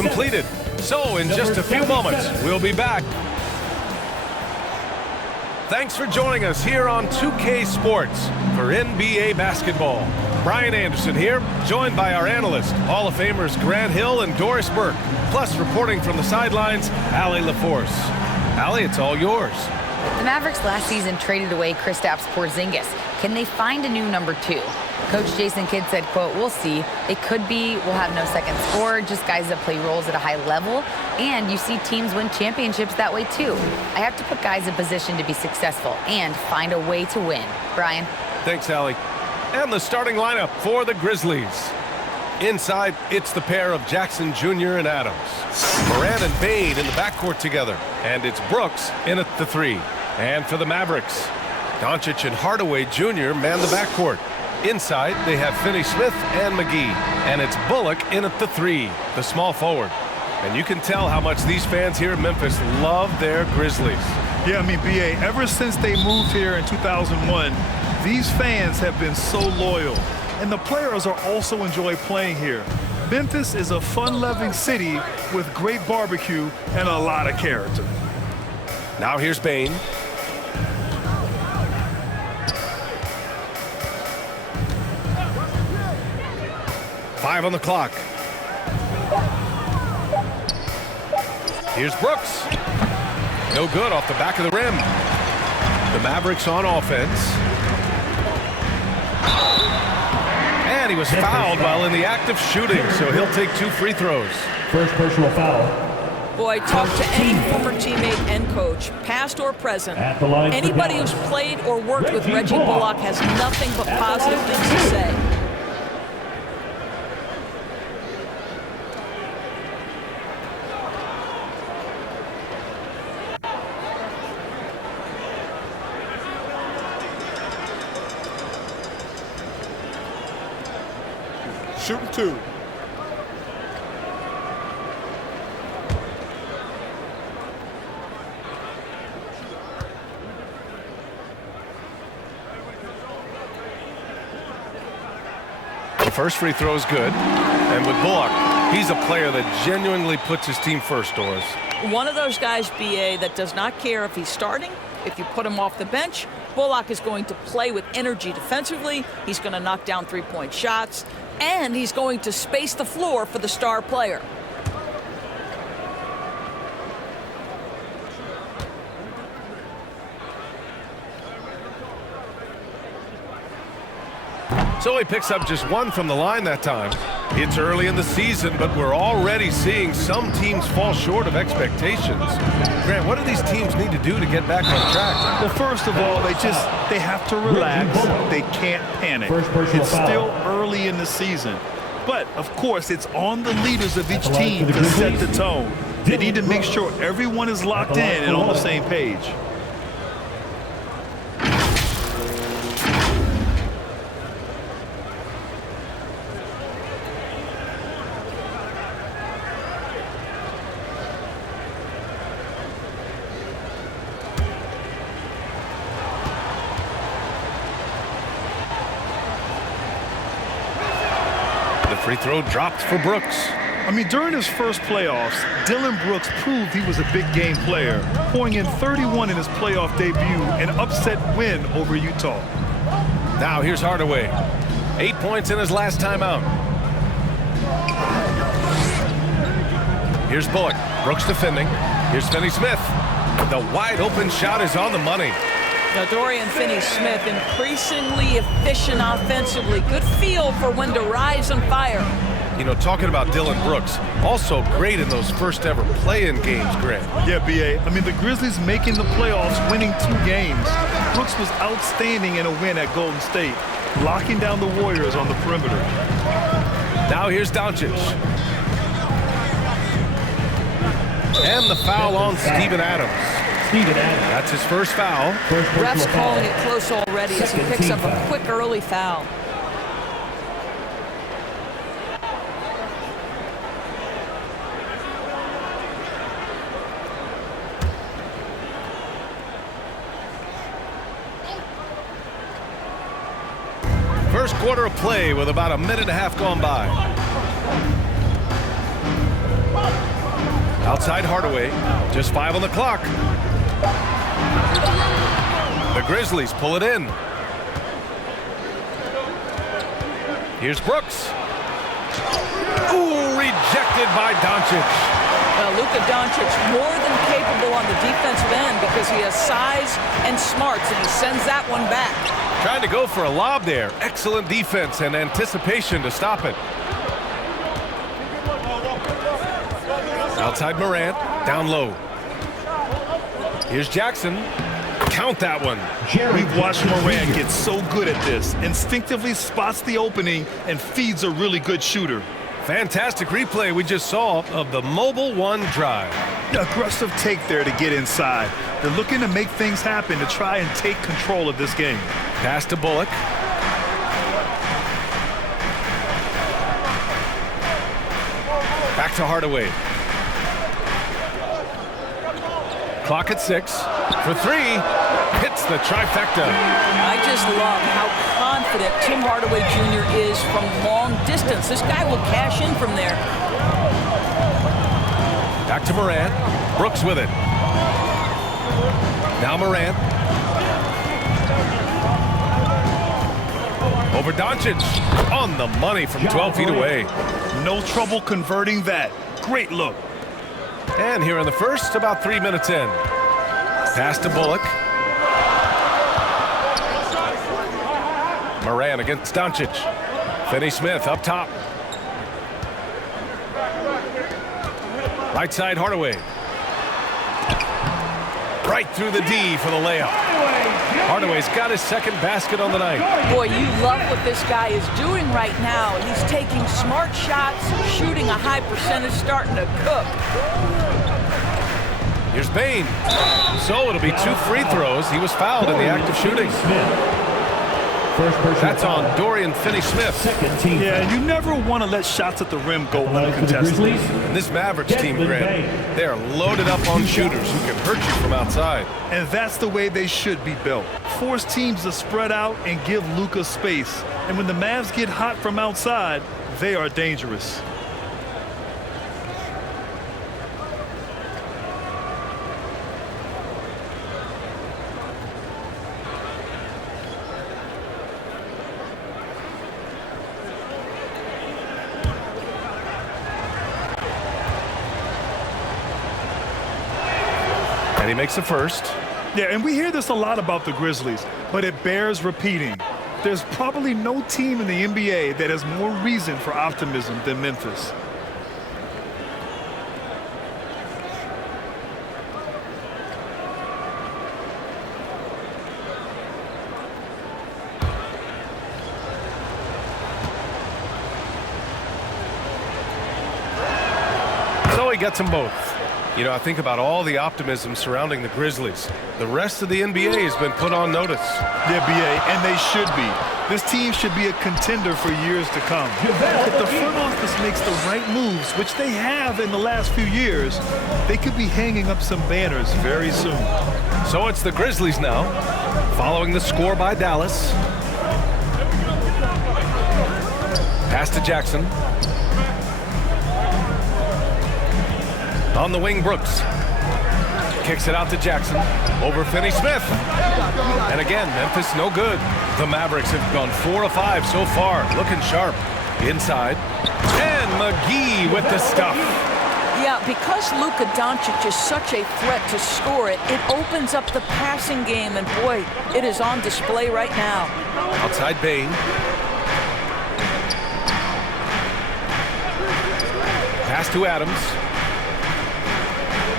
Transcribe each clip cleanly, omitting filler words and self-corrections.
completed. So in just a few moments, we'll be back. Thanks for joining us here on 2K Sports for NBA basketball. Brian Anderson here, joined by our analysts, Hall of Famers Grant Hill and Doris Burke, plus reporting from the sidelines, Allie LaForce. Allie, it's all yours. The Mavericks last season traded away Kristaps Porzingis. Can they find a new number 2? Coach Jason Kidd said, quote, "We'll see. It could be we'll have no second scorer, just guys that play roles at a high level. And you see teams win championships that way too. I have to put guys in position to be successful and find a way to win." Brian. Thanks, Allie. And the starting lineup for the Grizzlies. Inside, it's the pair of Jackson Jr. and Adams. Moran and Bane in the backcourt together. And it's Brooks in at the 3. And for the Mavericks, Doncic and Hardaway Jr. man the backcourt. Inside, they have Finney-Smith and McGee. And it's Bullock in at the 3, the small forward. And you can tell how much these fans here in Memphis love their Grizzlies. Yeah, I mean, B.A., ever since they moved here in 2001, these fans have been so loyal. And the players are also enjoy playing here. Memphis is a fun-loving city with great barbecue and a lot of character. Now here's Bane. Five on the clock. Here's Brooks. No good off the back of the rim. The Mavericks on offense. And he was fouled while in the act of shooting, so he'll take 2 free throws. First personal foul. Boy, talk to any former teammate and coach, past or present. Anybody who's played or worked with Reggie Bullock has nothing but positive things to say. Shooting 2. The first free throw is good. And with Bullock, he's a player that genuinely puts his team first, Doris. One of those guys, B.A., that does not care if he's starting, if you put him off the bench. Bullock is going to play with energy defensively. He's going to knock down three-point shots. And he's going to space the floor for the star player. So he picks up just 1 from the line that time. It's early in the season, but we're already seeing some teams fall short of expectations. Grant, what do these teams need to do to get back on track? Well, first of all, they have to relax. They can't panic. It's still early in the season. But, of course, it's on the leaders of each team to set the tone. They need to make sure everyone is locked in and on the same page. Free throw dropped for Brooks. I mean, during his first playoffs, Dillon Brooks proved he was a big game player, pouring in 31 in his playoff debut, an upset win over Utah. Now here's Hardaway. 8 points in his last time out. Here's Bullock. Brooks defending. Here's Finney-Smith. The wide open shot is on the money. Now, Dorian Finney-Smith increasingly efficient offensively. Good feel for when to rise and fire. You know, talking about Dillon Brooks, also great in those first ever play-in games, Grant. Yeah, B.A. I mean, the Grizzlies making the playoffs, winning 2 games. Brooks was outstanding in a win at Golden State, locking down the Warriors on the perimeter. Now here's Doncic. And the foul on Steven Adams. That's his first foul. Ref's calling it close already as he picks up a quick early foul. First quarter of play with about a minute and a half gone by. Outside Hardaway, just 5 on the clock. The Grizzlies pull it in. Here's Brooks. Ooh, rejected by Doncic. Luka Doncic more than capable on the defensive end because he has size and smarts, and he sends that one back. Trying to go for a lob there. Excellent defense and anticipation to stop it. Outside Morant, down low. Here's Jackson. Count that one. We've watched Morant get so good at this. Instinctively spots the opening and feeds a really good shooter. Fantastic replay we just saw of the mobile one drive. Aggressive take there to get inside. They're looking to make things happen to try and take control of this game. Pass to Bullock. Back to Hardaway. Clock at 6. For 3. Hits the trifecta. I just love how confident Tim Hardaway Jr. is from long distance. This guy will cash in from there. Back to Morant. Brooks with it. Now Morant. Over Doncic. On the money from 12 feet away. No trouble converting that. Great look. And here in the first, about 3 minutes in. Pass to Bullock. Morant against Doncic. Finney Smith up top. Right side Hardaway. Right through the D for the layup. Hardaway's got his second basket on the night. Boy, you love what this guy is doing right now. He's taking smart shots, shooting a high percentage, starting to cook. Here's Bane. So it'll be 2 free throws. He was fouled in the act of shooting. That's on Dorian Finney-Smith. Yeah, you never want to let shots at the rim go uncontested. And this Mavericks team, Grant, they are loaded up on shooters who can hurt you from outside. And that's the way they should be built. Force teams to spread out and give Luka space. And when the Mavs get hot from outside, they are dangerous. And he makes the first. Yeah, and we hear this a lot about the Grizzlies, but it bears repeating. There's probably no team in the NBA that has more reason for optimism than Memphis. So he gets them both. You know, I think about all the optimism surrounding the Grizzlies. The rest of the NBA has been put on notice. The NBA, and they should be. This team should be a contender for years to come. If the front office makes the right moves, which they have in the last few years, they could be hanging up some banners very soon. So it's the Grizzlies now, following the score by Dallas. Pass to Jackson. On the wing, Brooks. Kicks it out to Jackson. Over Finney-Smith. And again, Memphis no good. The Mavericks have gone 4 of 5 so far. Looking sharp. Inside. And McGee with the stuff. Yeah, because Luka Doncic is such a threat to score it, it opens up the passing game, and boy, it is on display right now. Outside Bane. Pass to Adams.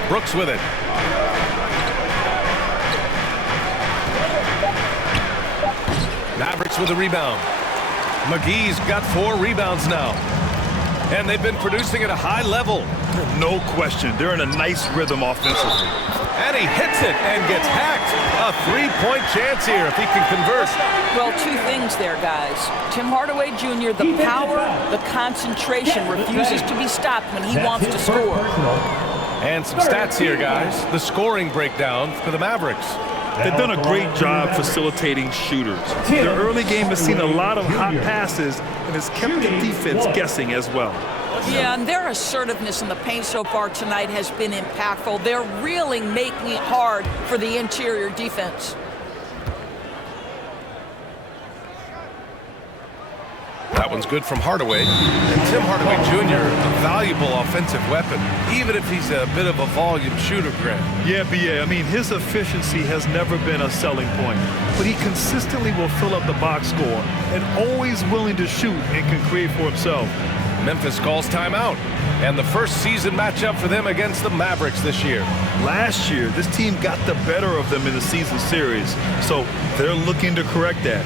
Brooks with it. Mavericks with a rebound. McGee's got 4 rebounds now. And they've been producing at a high level. No question. They're in a nice rhythm offensively. And he hits it and gets hacked. A 3-point chance here if he can convert. Well, 2 things there, guys. Tim Hardaway Jr., the power, the concentration, refuses to be stopped when he wants to score. And some stats here, guys. The scoring breakdown for the Mavericks. They've done a great job facilitating shooters. Their early game has seen a lot of hot passes and has kept the defense guessing as well. Yeah, and their assertiveness in the paint so far tonight has been impactful. They're really making it hard for the interior defense. That one's good from Hardaway. And Tim Hardaway Jr., a valuable offensive weapon, even if he's a bit of a volume shooter, Grant. Yeah, B.A. I mean, his efficiency has never been a selling point, but he consistently will fill up the box score and always willing to shoot and can create for himself. Memphis calls timeout. And the first season matchup for them against the Mavericks this year. Last year, this team got the better of them in the season series, so they're looking to correct that.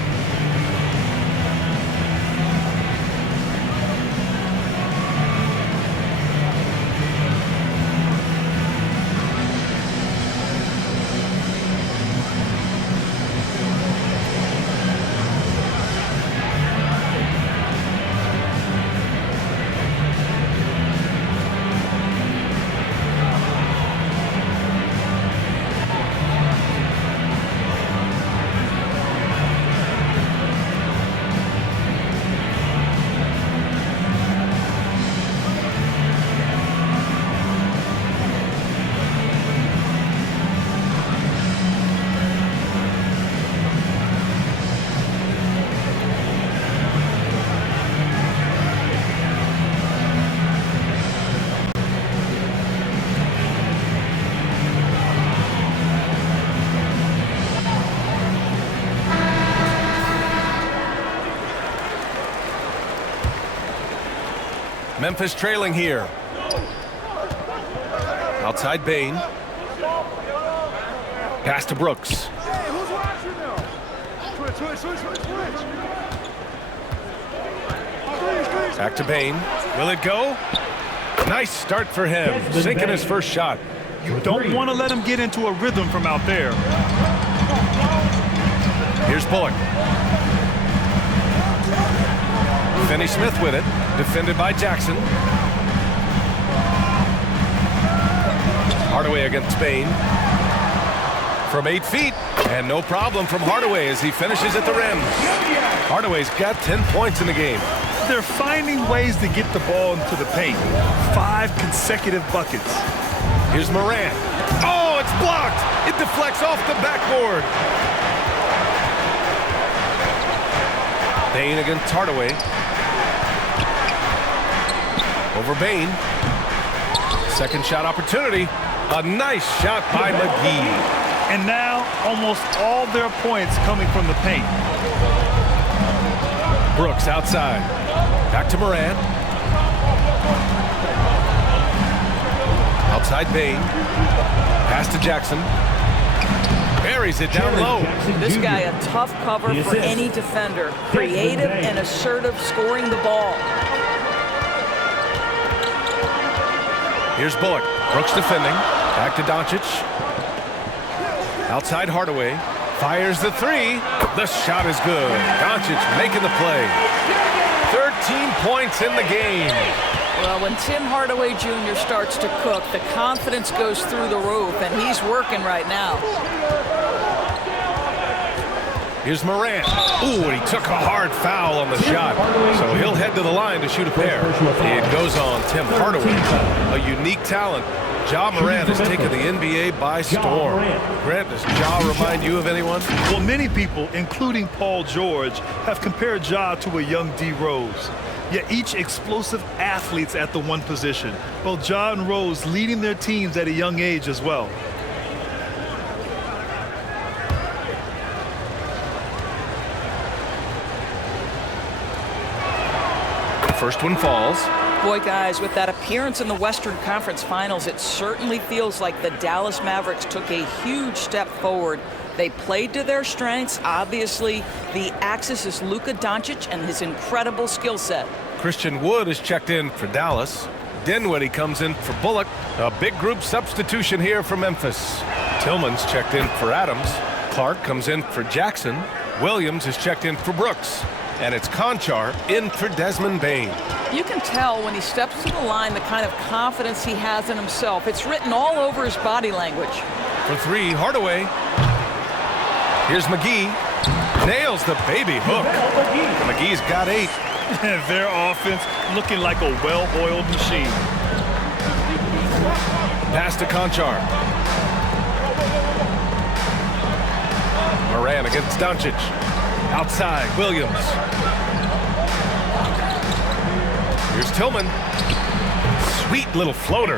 Memphis trailing here. Outside Bane. Pass to Brooks. Back to Bane. Will it go? Nice start for him. Sinking his first shot. You don't want to let him get into a rhythm from out there. Here's Bullock. Finney-Smith with it. Defended by Jackson. Hardaway against Bane. From 8 feet. And no problem from Hardaway as he finishes at the rim. Hardaway's got 10 points in the game. They're finding ways to get the ball into the paint. 5 consecutive buckets. Here's Morant. Oh, it's blocked. It deflects off the backboard. Bane against Hardaway. Over Bane. Second shot opportunity. A nice shot by McGee. And now almost all their points coming from the paint. Brooks outside. Back to Morant. Outside Bane. Pass to Jackson. Buries it down low. This guy a tough cover for any defender. Creative and assertive scoring the ball. Here's Bullock. Brooks defending. Back to Doncic. Outside Hardaway. Fires the three. The shot is good. Doncic making the play. 13 points in the game. Well, when Tim Hardaway Jr. starts to cook, the confidence goes through the roof, and he's working right now. Here's Morant. Ooh, and he took a hard foul on the shot. So he'll head to the line to shoot a pair. It goes on Tim Hardaway, a unique talent. Ja Morant has taken the NBA by storm. Grant, does Ja remind you of anyone? Well, many people, including Paul George, have compared Ja to a young D. Rose. Yet each explosive athletes at the one position. Both Ja and Rose leading their teams at a young age as well. First one falls. Boy, guys, with that appearance in the Western Conference Finals, it certainly feels like the Dallas Mavericks took a huge step forward. They played to their strengths. Obviously, the axis is Luka Doncic and his incredible skill set. Christian Wood is checked in for Dallas. Dinwiddie comes in for Bullock. A big group substitution here for Memphis. Tillman's checked in for Adams. Clark comes in for Jackson. Williams is checked in for Brooks. And it's Conchar in for Desmond Bane. You can tell when he steps to the line the kind of confidence he has in himself. It's written all over his body language. For three, Hardaway. Here's McGee. Nails the baby hook. McGee's got 8. Their offense looking like a well-oiled machine. Pass to Conchar. Moran against Doncic. Outside, Williams. Here's Tillman. Sweet little floater.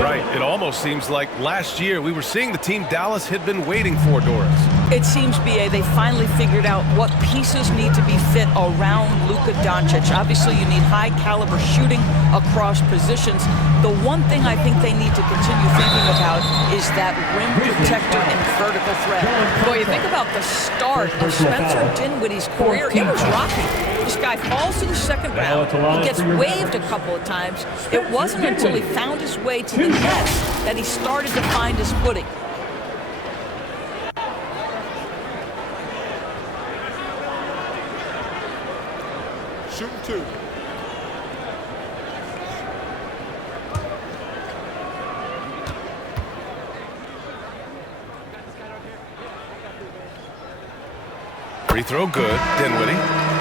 Right, it almost seems like last year we were seeing the team Dallas had been waiting for, Doris. It seems, B.A., they finally figured out what pieces need to be fit around Luka Doncic. Obviously, you need high-caliber shooting across positions. The one thing I think they need to continue thinking about is that rim protector and vertical threat. Boy, you think about the start of Spencer Dinwiddie's career. It was rocky. This guy falls in the second round. He gets waived a couple of times. It wasn't until he found his way to the Nets that he started to find his footing. Shooting two. Free throw good, Dinwiddie.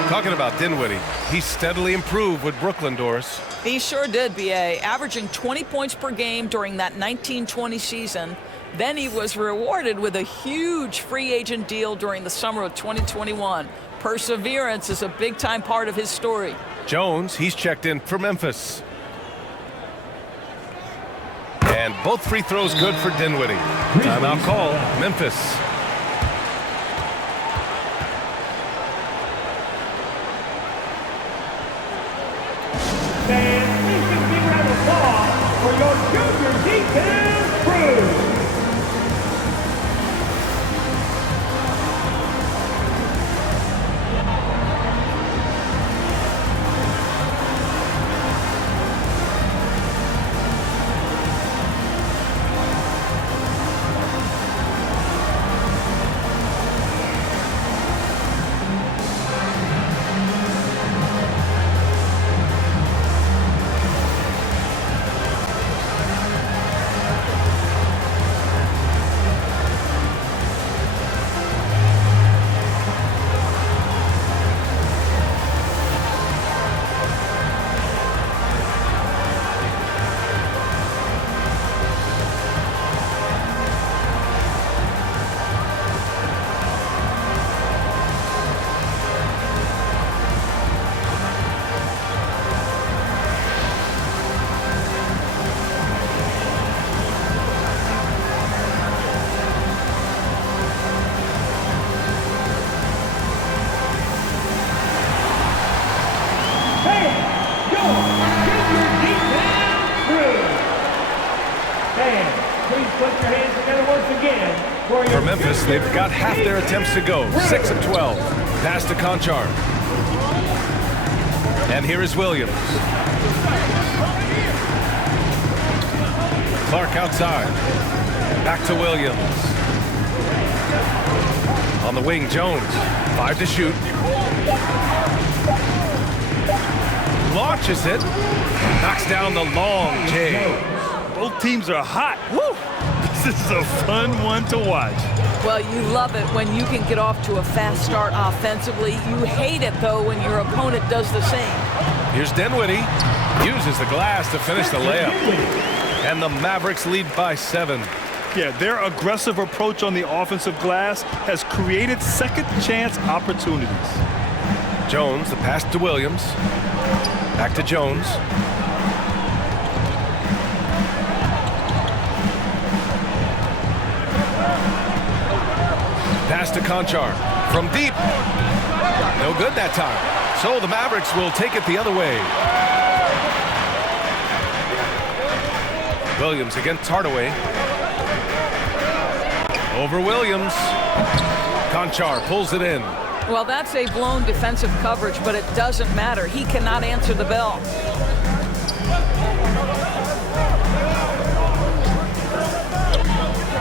Talking about Dinwiddie, he steadily improved with Brooklyn, Doris. He sure did, B.A., averaging 20 points per game during that 19-20 season. Then he was rewarded with a huge free agent deal during the summer of 2021. Perseverance is a big-time part of his story. Jones, he's checked in for Memphis. And both free throws good for Dinwiddie. Timeout call, Memphis. And please give a big round of applause for your junior defense crew. For Memphis, they've got half their attempts to go. 6 of 12. Pass to Conchar. And here is Williams. Clark outside. Back to Williams. On the wing, Jones. 5 to shoot. Launches it. Knocks down the long J. Both teams are hot. Woo! This is a fun one to watch. Well, you love it when you can get off to a fast start offensively. You hate it, though, when your opponent does the same. Here's Dinwiddie. Uses the glass to finish the layup. And the Mavericks lead by 7. Yeah, their aggressive approach on the offensive glass has created second chance opportunities. Jones, the pass to Williams. Back to Jones. Pass to Conchar from deep. No good that time. So the Mavericks will take it the other way. Williams against Hardaway. Over Williams. Conchar pulls it in. Well, that's a blown defensive coverage, but it doesn't matter. He cannot answer the bell.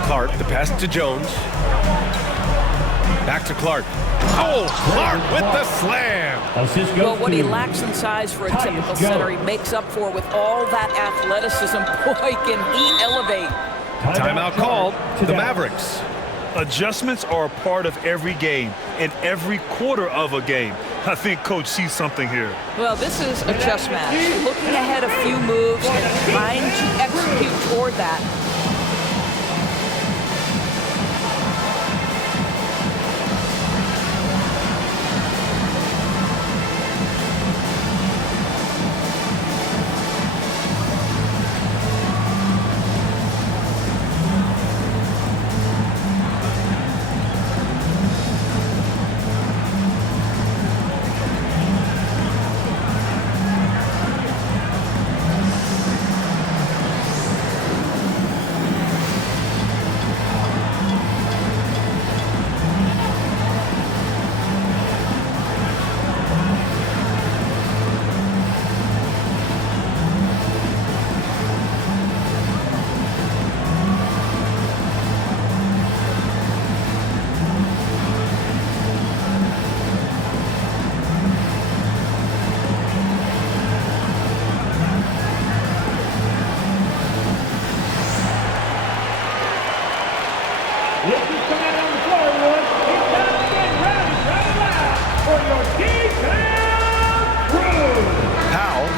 Clark, the pass to Jones. Back to Clark. Oh, Clark with the slam. Well, what he lacks in size for a typical center, he makes up for with all that athleticism. Boy, can he elevate. Timeout called to the Mavericks. Adjustments are a part of every game and every quarter of a game. I think Coach sees something here. Well, this is a chess match. Looking ahead a few moves and trying to execute toward that.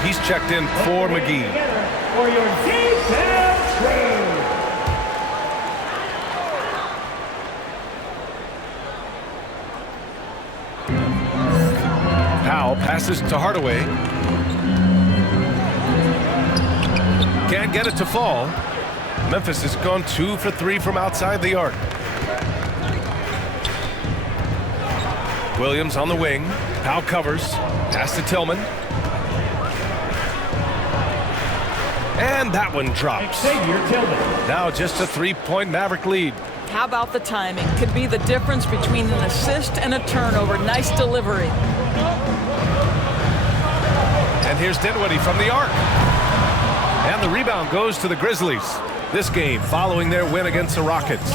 He's checked in for McGee. For your defense crew. Powell passes to Hardaway. Can't get it to fall. Memphis has gone 2 for 3 from outside the arc. Williams on the wing. Powell covers. Pass to Tillman. And that one drops. Now just a 3-point Maverick lead. How about the timing? Could be the difference between an assist and a turnover. Nice delivery. And here's Dinwiddie from the arc. And the rebound goes to the Grizzlies. This game following their win against the Rockets.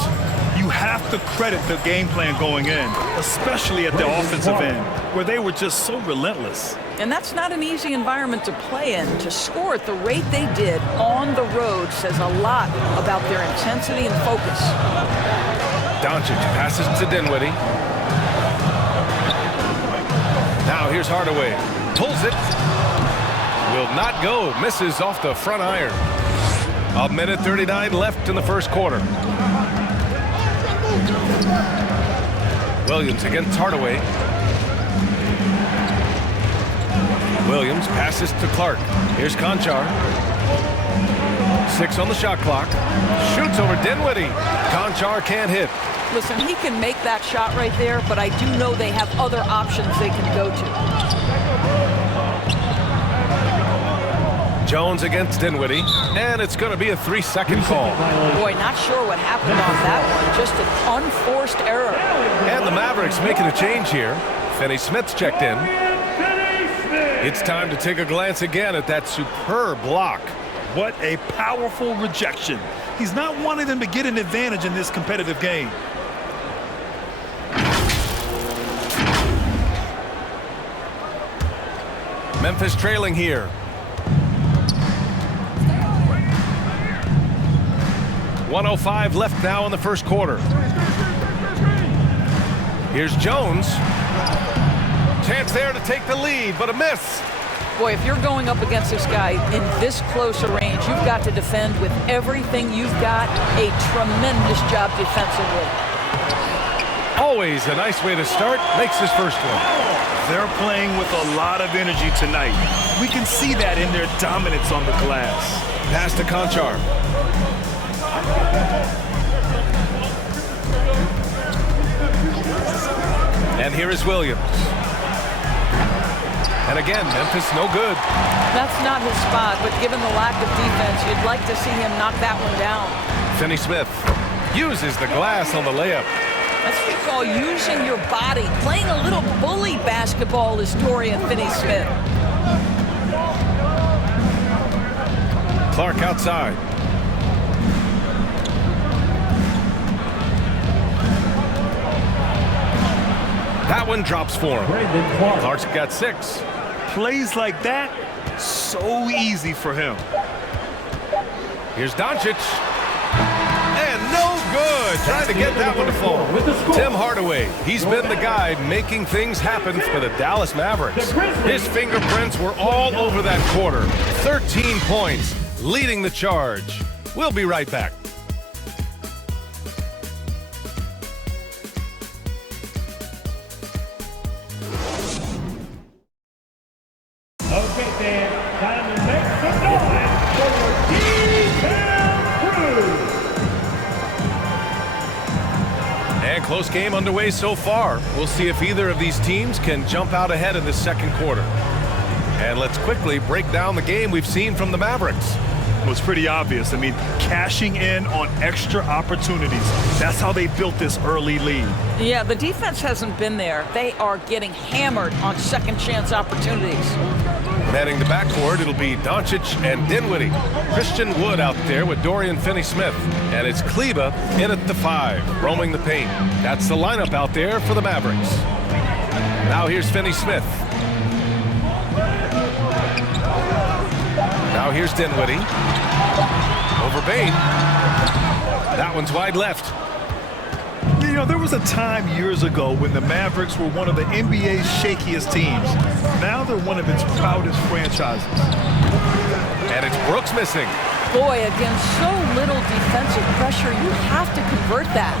You have to credit the game plan going in, especially at the offensive end, where they were just so relentless. And that's not an easy environment to play in. To score at the rate they did on the road says a lot about their intensity and focus. Doncic passes to Dinwiddie. Now here's Hardaway. Pulls it. Will not go. Misses off the front iron. 1:39 left in the first quarter. Williams against Hardaway. Williams passes to Clark. Here's Conchar. 6 on the shot clock. Shoots over Dinwiddie. Conchar can't hit. Listen, he can make that shot right there, but I do know they have other options they can go to. Jones against Dinwiddie, and it's going to be a 3-second call. Boy, not sure what happened on that one. Just an unforced error. And the Mavericks making a change here. Finney Smith's checked in. It's time to take a glance again at that superb block. What a powerful rejection. He's not wanting them to get an advantage in this competitive game. Memphis trailing here. 1:05 left now in the first quarter. Here's Jones. Chance there to take the lead, but a miss. Boy, if you're going up against this guy in this close a range, you've got to defend with everything you've got. A tremendous job defensively. Always a nice way to start. Makes his first one. They're playing with a lot of energy tonight. We can see that in their dominance on the glass. Pass to Conchar. And here is Williams. And again, Memphis no good. That's not his spot, but given the lack of defense, you'd like to see him knock that one down. Finney Smith uses the glass on the layup. That's what you call using your body. Playing a little bully basketball is Dorian Finney-Smith. Clark outside. That one drops for him. Clark's got 6. Plays like that, so easy for him. Here's Doncic. And no good. Trying to get that one to fall. Tim Hardaway, he's been the guy making things happen for the Dallas Mavericks. His fingerprints were all over that quarter. 13 points, leading the charge. We'll be right back. Okay, Dan, time to make some noise for your D-Town crew. And close game underway so far. We'll see if either of these teams can jump out ahead in this second quarter. And let's quickly break down the game we've seen from the Mavericks. It was pretty obvious. I mean, cashing in on extra opportunities. That's how they built this early lead. Yeah, the defense hasn't been there. They are getting hammered on second chance opportunities. Manning the backcourt, it'll be Doncic and Dinwiddie. Christian Wood out there with Dorian Finney-Smith. And it's Kleber in at the 5, roaming the paint. That's the lineup out there for the Mavericks. Now here's Finney-Smith. Now here's Dinwiddie. Over Bane. That one's wide left. You know, there was a time years ago when the Mavericks were one of the NBA's shakiest teams. Now they're one of its proudest franchises. And it's Brooks missing. Boy, against so little defensive pressure, you have to convert that.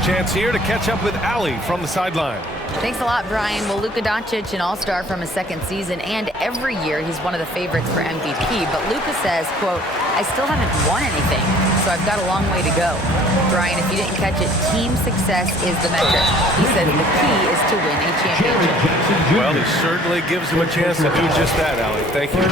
A chance here to catch up with Ali from the sideline. Thanks a lot, Brian. Well, Luka Doncic, an all-star from his second season, and every year he's one of the favorites for MVP. But Luka says, quote, I still haven't won anything, so I've got a long way to go. Brian, if you didn't catch it, team success is the metric. He says the key is to win a championship. Well, he certainly gives him a chance to do just that, Ali. Thank you.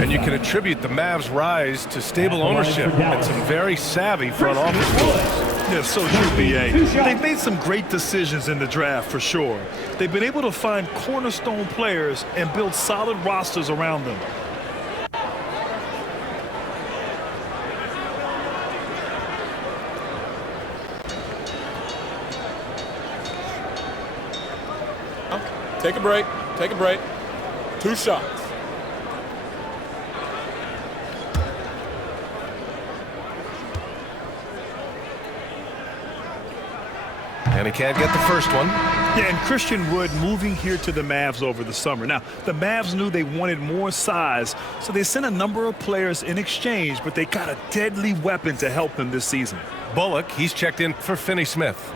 And you can attribute the Mavs' rise to stable ownership and some very savvy front office moves. Yeah, so true, B.A. They've made some great decisions in the draft, for sure. They've been able to find cornerstone players and build solid rosters around them. Take a break. Take a break. 2 shots. And he can't get the first one. Yeah, and Christian Wood moving here to the Mavs over the summer. Now, the Mavs knew they wanted more size, so they sent a number of players in exchange, but they got a deadly weapon to help them this season. Bullock, he's checked in for Finney-Smith.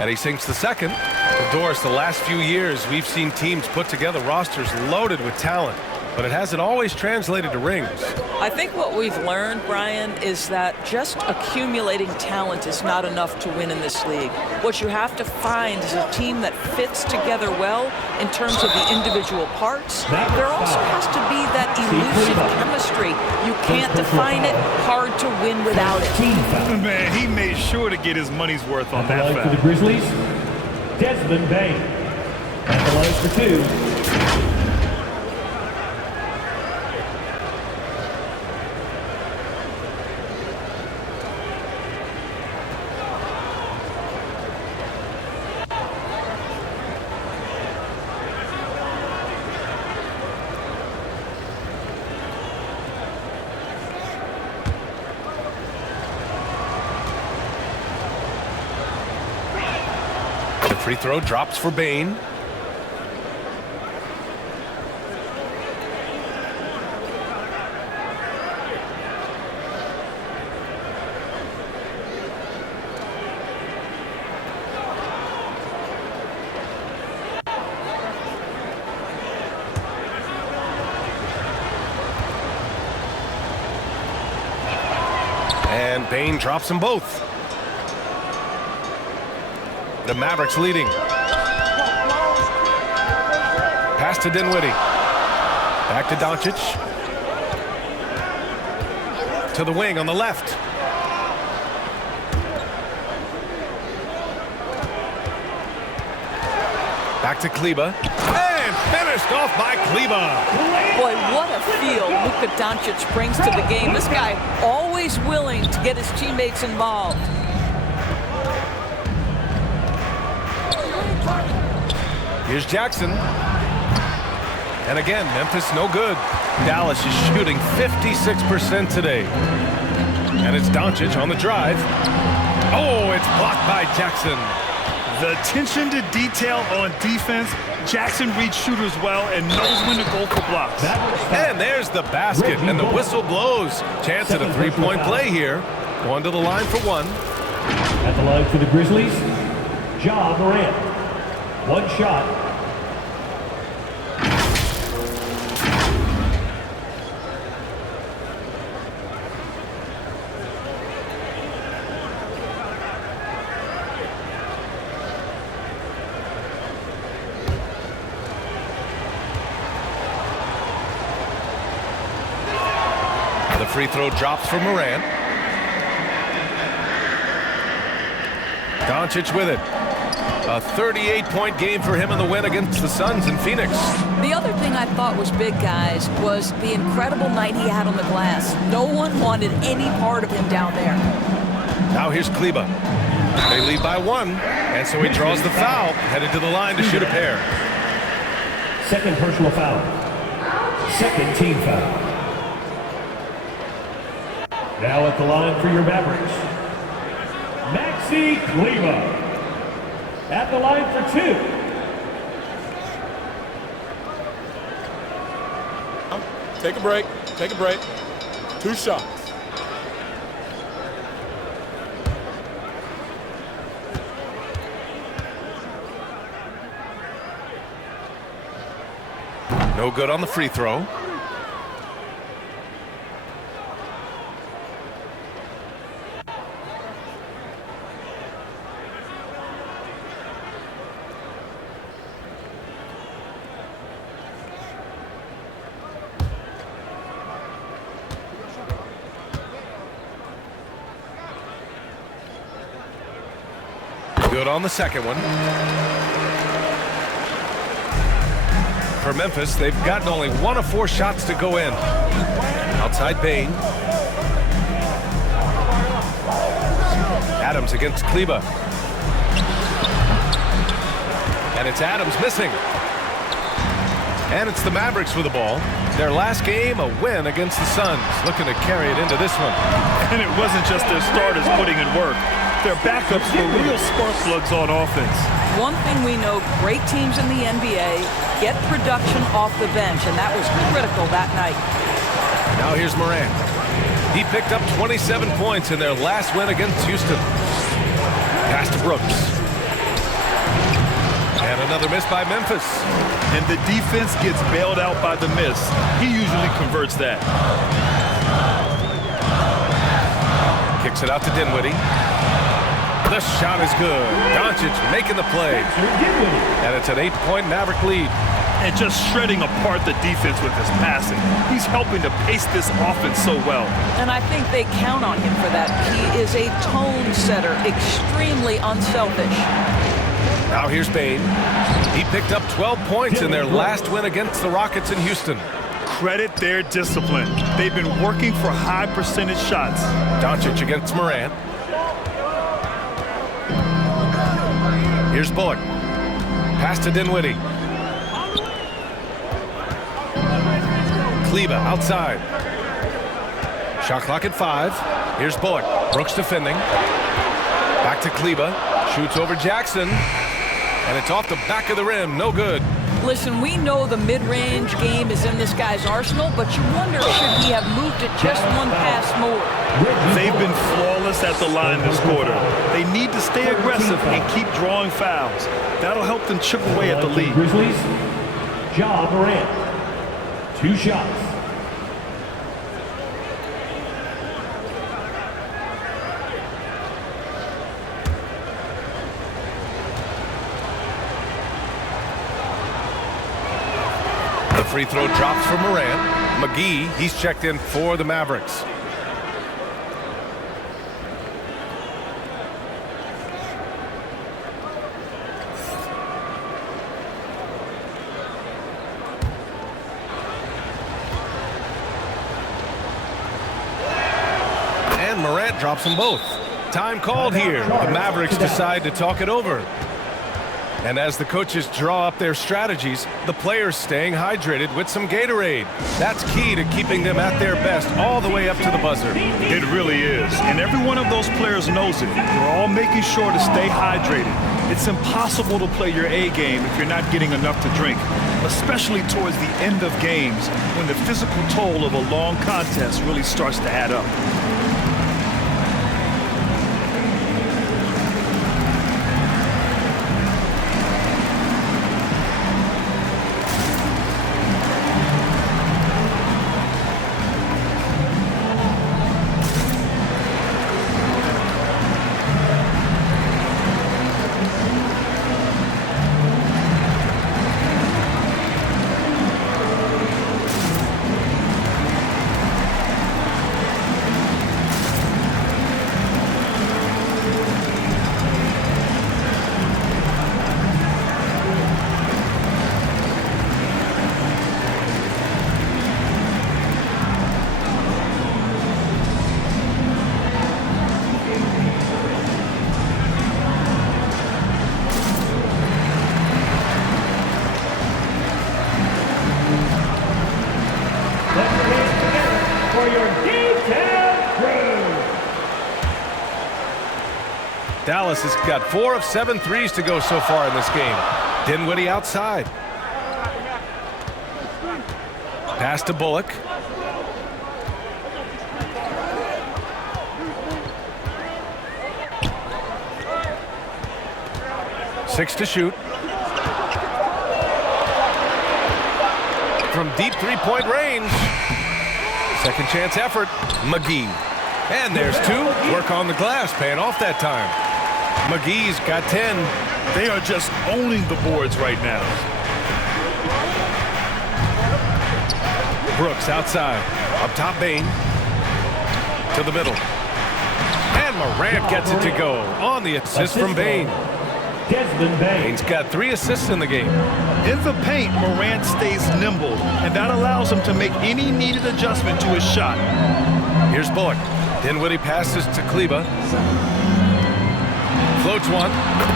And he sinks the second. Well, Doris, the last few years, we've seen teams put together rosters loaded with talent, but it hasn't always translated to rings. I think what we've learned, Brian, is that just accumulating talent is not enough to win in this league. What you have to find is a team that fits together well in terms of the individual parts. There also has to be that elusive chemistry. You can't define it, hard to win without it. Man, he made sure to get his money's worth on that For the fact. Grizzlies, Desmond Bane. At the line for 2. Free throw drops for Bane. And Bane drops them both. The Mavericks leading. Pass to Dinwiddie. Back to Doncic. To the wing on the left. Back to Kleber. And finished off by Kleber. Boy, what a feel Luka Doncic brings to the game. This guy always willing to get his teammates involved. Here's Jackson. And again, Memphis no good. Dallas is shooting 56% today. And it's Doncic on the drive. Oh, it's blocked by Jackson. The attention to detail on defense. Jackson reads shooters well and knows when to go for blocks. And there's the basket, and the whistle blows. Chance at a three-point play here. Going to the line for one. At the line for the Grizzlies, Ja Morant. One shot. The free throw drops for Morant. Doncic with it. A 38-point game for him in the win against the Suns in Phoenix. The other thing I thought was big, guys, was the incredible night he had on the glass. No one wanted any part of him down there. Now here's Kleber. They lead by one, and so he draws the foul, headed to the line to shoot a pair. Second personal foul. Second team foul. Now at the line for your Mavericks, Maxi Kleber. At the line for two. Take a break. Take a break. 2 shots. No good on the free throw. Good on the second one. For Memphis, they've gotten only 1 of 4 shots to go in. Outside Bane. Adams against Kleber. And it's Adams missing. And it's the Mavericks with the ball. Their last game, a win against the Suns. Looking to carry it into this one. And it wasn't just their starters putting in work. Their backups were real spark plugs on offense. One thing we know, great teams in the NBA get production off the bench, and that was critical that night. Now here's Morant. He picked up 27 points in their last win against Houston. Pass to Brooks. And another miss by Memphis. And the defense gets bailed out by the miss. He usually converts that. Kicks it out to Dinwiddie. The shot is good. Doncic making the play. And it's an 8-point Maverick lead. And just shredding apart the defense with his passing. He's helping to pace this offense so well. And I think they count on him for that. He is a tone setter, extremely unselfish. Now here's Bane. He picked up 12 points in their last win against the Rockets in Houston. Credit their discipline. They've been working for high percentage shots. Doncic against Morant. Here's Bullock. Pass to Dinwiddie. Kleber outside. Shot clock at 5. Here's Bullock. Brooks defending. Back to Kleber. Shoots over Jackson. And it's off the back of the rim. No good. Listen, we know the mid-range game is in this guy's arsenal, but you wonder, should he have moved it just one pass more? They've been flawless at the line this quarter. They need to stay aggressive and keep drawing fouls. That'll help them chip away at the lead. Grizzlies, Ja Morant. 2 shots. The free throw drops for Morant. McGee, he's checked in for the Mavericks. And Morant drops them both. Time called here. The Mavericks decide to talk it over. And as the coaches draw up their strategies, the players staying hydrated with some Gatorade. That's key to keeping them at their best all the way up to the buzzer. It really is. And every one of those players knows it. We're all making sure to stay hydrated. It's impossible to play your A game if you're not getting enough to drink, especially towards the end of games when the physical toll of a long contest really starts to add up. Dallas has got 4 of 7 threes to go so far in this game. Dinwiddie outside. Pass to Bullock. Six to shoot. From deep three-point range. Second chance effort. McGee. And there's 2. Work on the glass, paying off that time. McGee's got 10. They are just owning the boards right now. Brooks outside. Up top, Bain. To the middle. And Morant gets it to go on the assist from Bain. Bain's got 3 assists in the game. In the paint, Morant stays nimble, and that allows him to make any needed adjustment to his shot. Here's Bullock. Dinwiddie passes to Kleba. Floats one,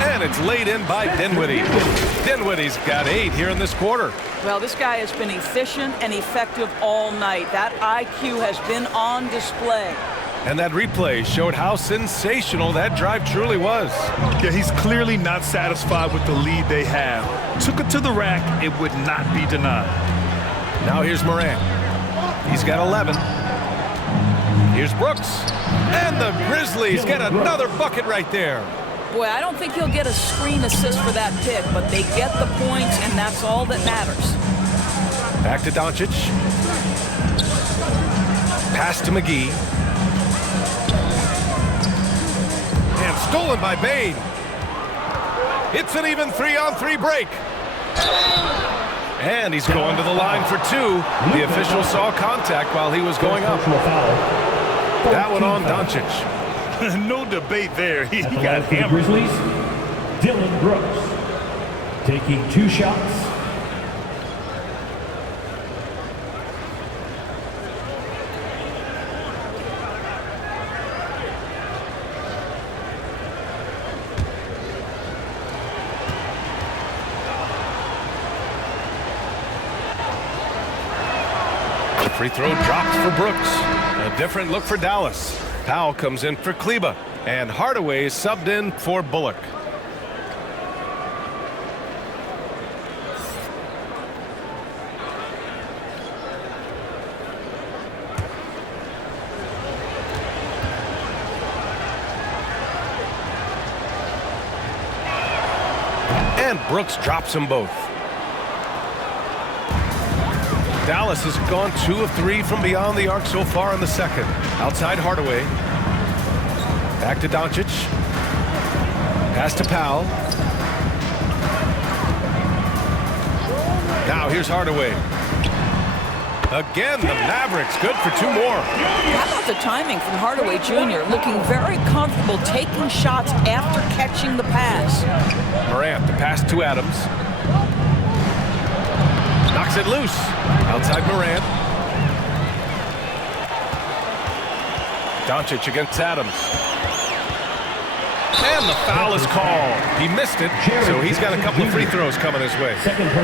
and it's laid in by Dinwiddie. Dinwiddie's got 8 here in this quarter. Well, this guy has been efficient and effective all night. That IQ has been on display. And that replay showed how sensational that drive truly was. Yeah, he's clearly not satisfied with the lead they have. Took it to the rack, it would not be denied. Now here's Morant. He's got 11. Here's Brooks. And the Grizzlies get another bucket right there. Boy, I don't think he'll get a screen assist for that pick, but they get the points, and that's all that matters. Back to Doncic. Pass to McGee. And stolen by Bain. It's an even 3-on-3 break. And he's going to the line for 2. The official saw contact while he was going up. That one on Doncic. No debate there. He got the hammered. Grizzlies, Dylan Brooks taking 2 shots. The free throw drops for Brooks. A different look for Dallas. Powell comes in for Kleba, and Hardaway is subbed in for Bullock. And Brooks drops them both. Dallas has gone 2 of 3 from beyond the arc so far in the second. Outside Hardaway. Back to Doncic. Pass to Powell. Now here's Hardaway. Again, the Mavericks good for 2 more. How about the timing from Hardaway Jr. looking very comfortable taking shots after catching the pass. Morant, the pass to Adams. Knocks it loose. Outside Morant. Doncic against Adams. And the foul is called. He missed it, so he's got a couple of free throws coming his way.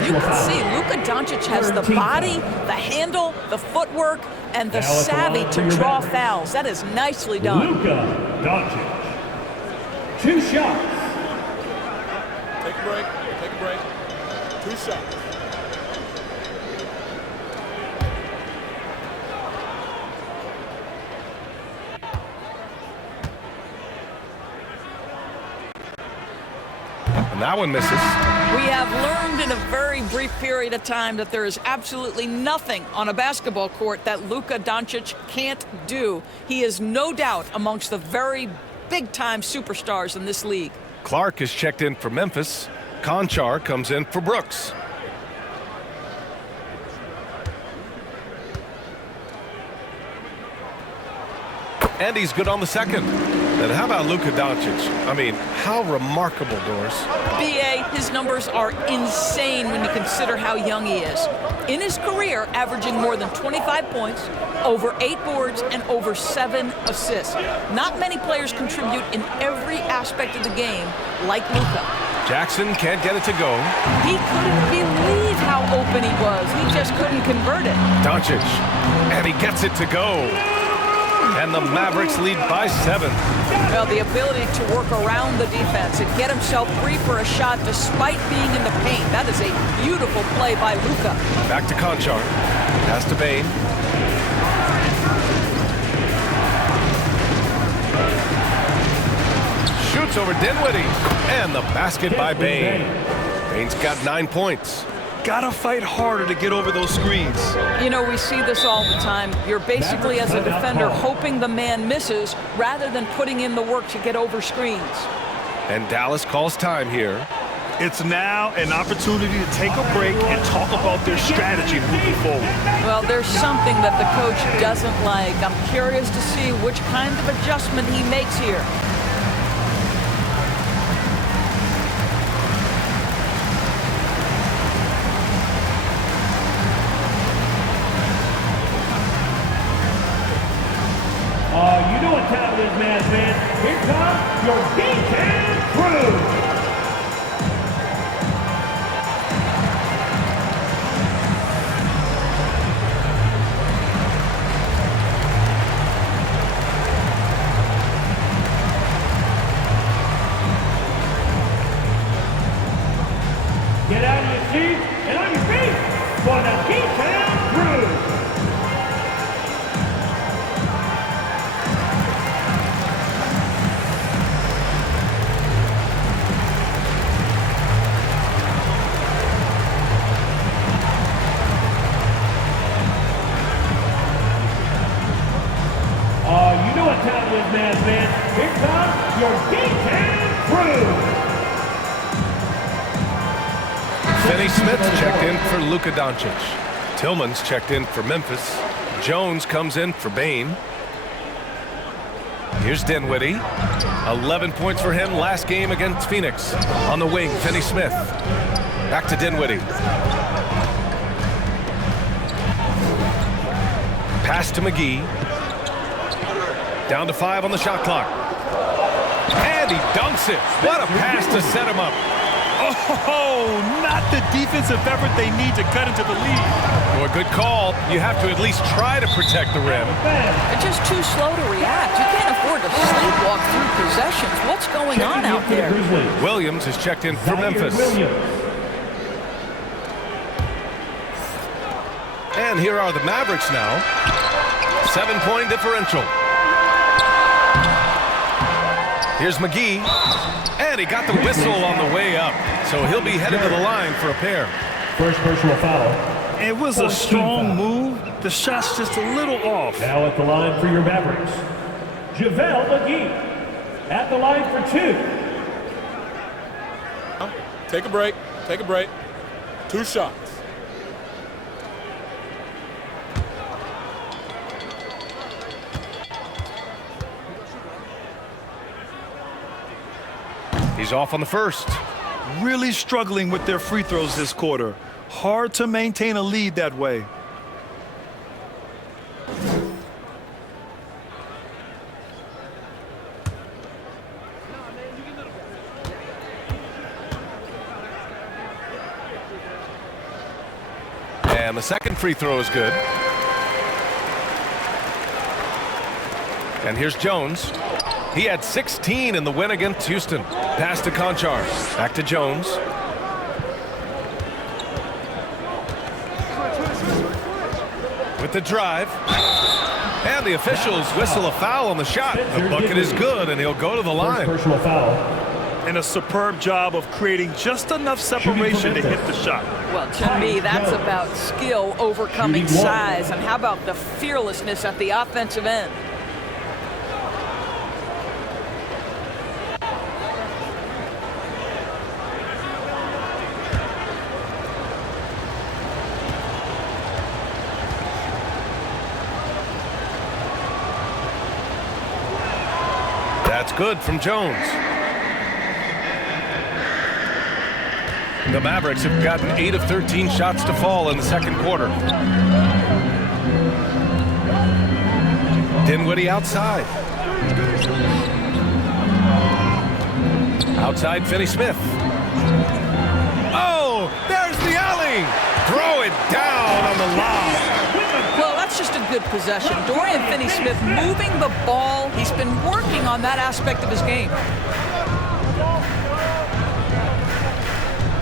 You can see Luka Doncic has the body, the handle, the footwork, and the savvy to draw fouls. That is nicely done. Luka Doncic. 2 shots. Take a break. Take a break. 2 shots. And that one misses. We have learned in a very brief period of time that there is absolutely nothing on a basketball court that Luka Doncic can't do. He is no doubt amongst the very big-time superstars in this league. Clark is checked in for Memphis. Conchar comes in for Brooks. And he's good on the second. And how about Luka Doncic? I mean, how remarkable, Doris. B.A., his numbers are insane when you consider how young he is. In his career, averaging more than 25 points, over 8 boards, and over 7 assists. Not many players contribute in every aspect of the game like Luka. Jackson can't get it to go. He couldn't believe how open he was. He just couldn't convert it. Doncic, and he gets it to go. And the Mavericks lead by 7. Well, the ability to work around the defense and get himself free for a shot despite being in the paint. That is a beautiful play by Luka. Back to Conchar. Pass to Bane. Shoots over Dinwiddie. And the basket by Bane. Bane's got 9 points. Gotta fight harder to get over those screens. You know, we see this all the time. You're basically, as a defender, hoping the man misses rather than putting in the work to get over screens. And Dallas calls time here. It's now an opportunity to take a break and talk about their strategy moving forward. Well, there's something that the coach doesn't like. I'm curious to see which kind of adjustment he makes here. You know what time it is, Mavs fans. Here comes your D-Town crew. Get out of your seats and on your feet for the D-Town crew. You know what time it is, Mavs fans. Here comes your D-Town crew. Finney Smith checked in for Luka Doncic. Tillman's checked in for Memphis. Jones comes in for Bane. Here's Dinwiddie. 11 points for him last game against Phoenix. On the wing, Finney Smith. Back to Dinwiddie. Pass to McGee. Down to 5 on the shot clock. And he dunks it. What a pass to set him up. Oh, not the defensive effort they need to cut into the lead. Well, a good call. You have to at least try to protect the rim. They're just too slow to react. You can't afford to sleepwalk through possessions. What's going on out there? Williams is checked in for Memphis. And here are the Mavericks now. 7-point differential. Here's McGee. And he got the whistle on the way up. So he'll be headed to the line for a pair. First personal foul. It was a strong move. The shot's just a little off. Now at the line for your Mavericks, JaVale McGee. At the line for 2. Take a break. Take a break. 2 shots. He's off on the first. Really struggling with their free throws this quarter. Hard to maintain a lead that way. And the second free throw is good. And here's Jones. He had 16 in the win against Houston. Pass to Conchar. Back to Jones. With the drive. And the officials whistle a foul on the shot. The bucket is good, and he'll go to the line. Personal foul. And a superb job of creating just enough separation to hit the shot. Well, to me, that's about skill overcoming size. And how about the fearlessness at the offensive end? That's good from Jones. The Mavericks have gotten 8 of 13 shots to fall in the second quarter. Dinwiddie outside. Outside Finney-Smith. Oh, there's the alley. Throw it down on the lob. Well, that's just a good possession. Dorian Finney-Smith moving the ball. He's been working on that aspect of his game.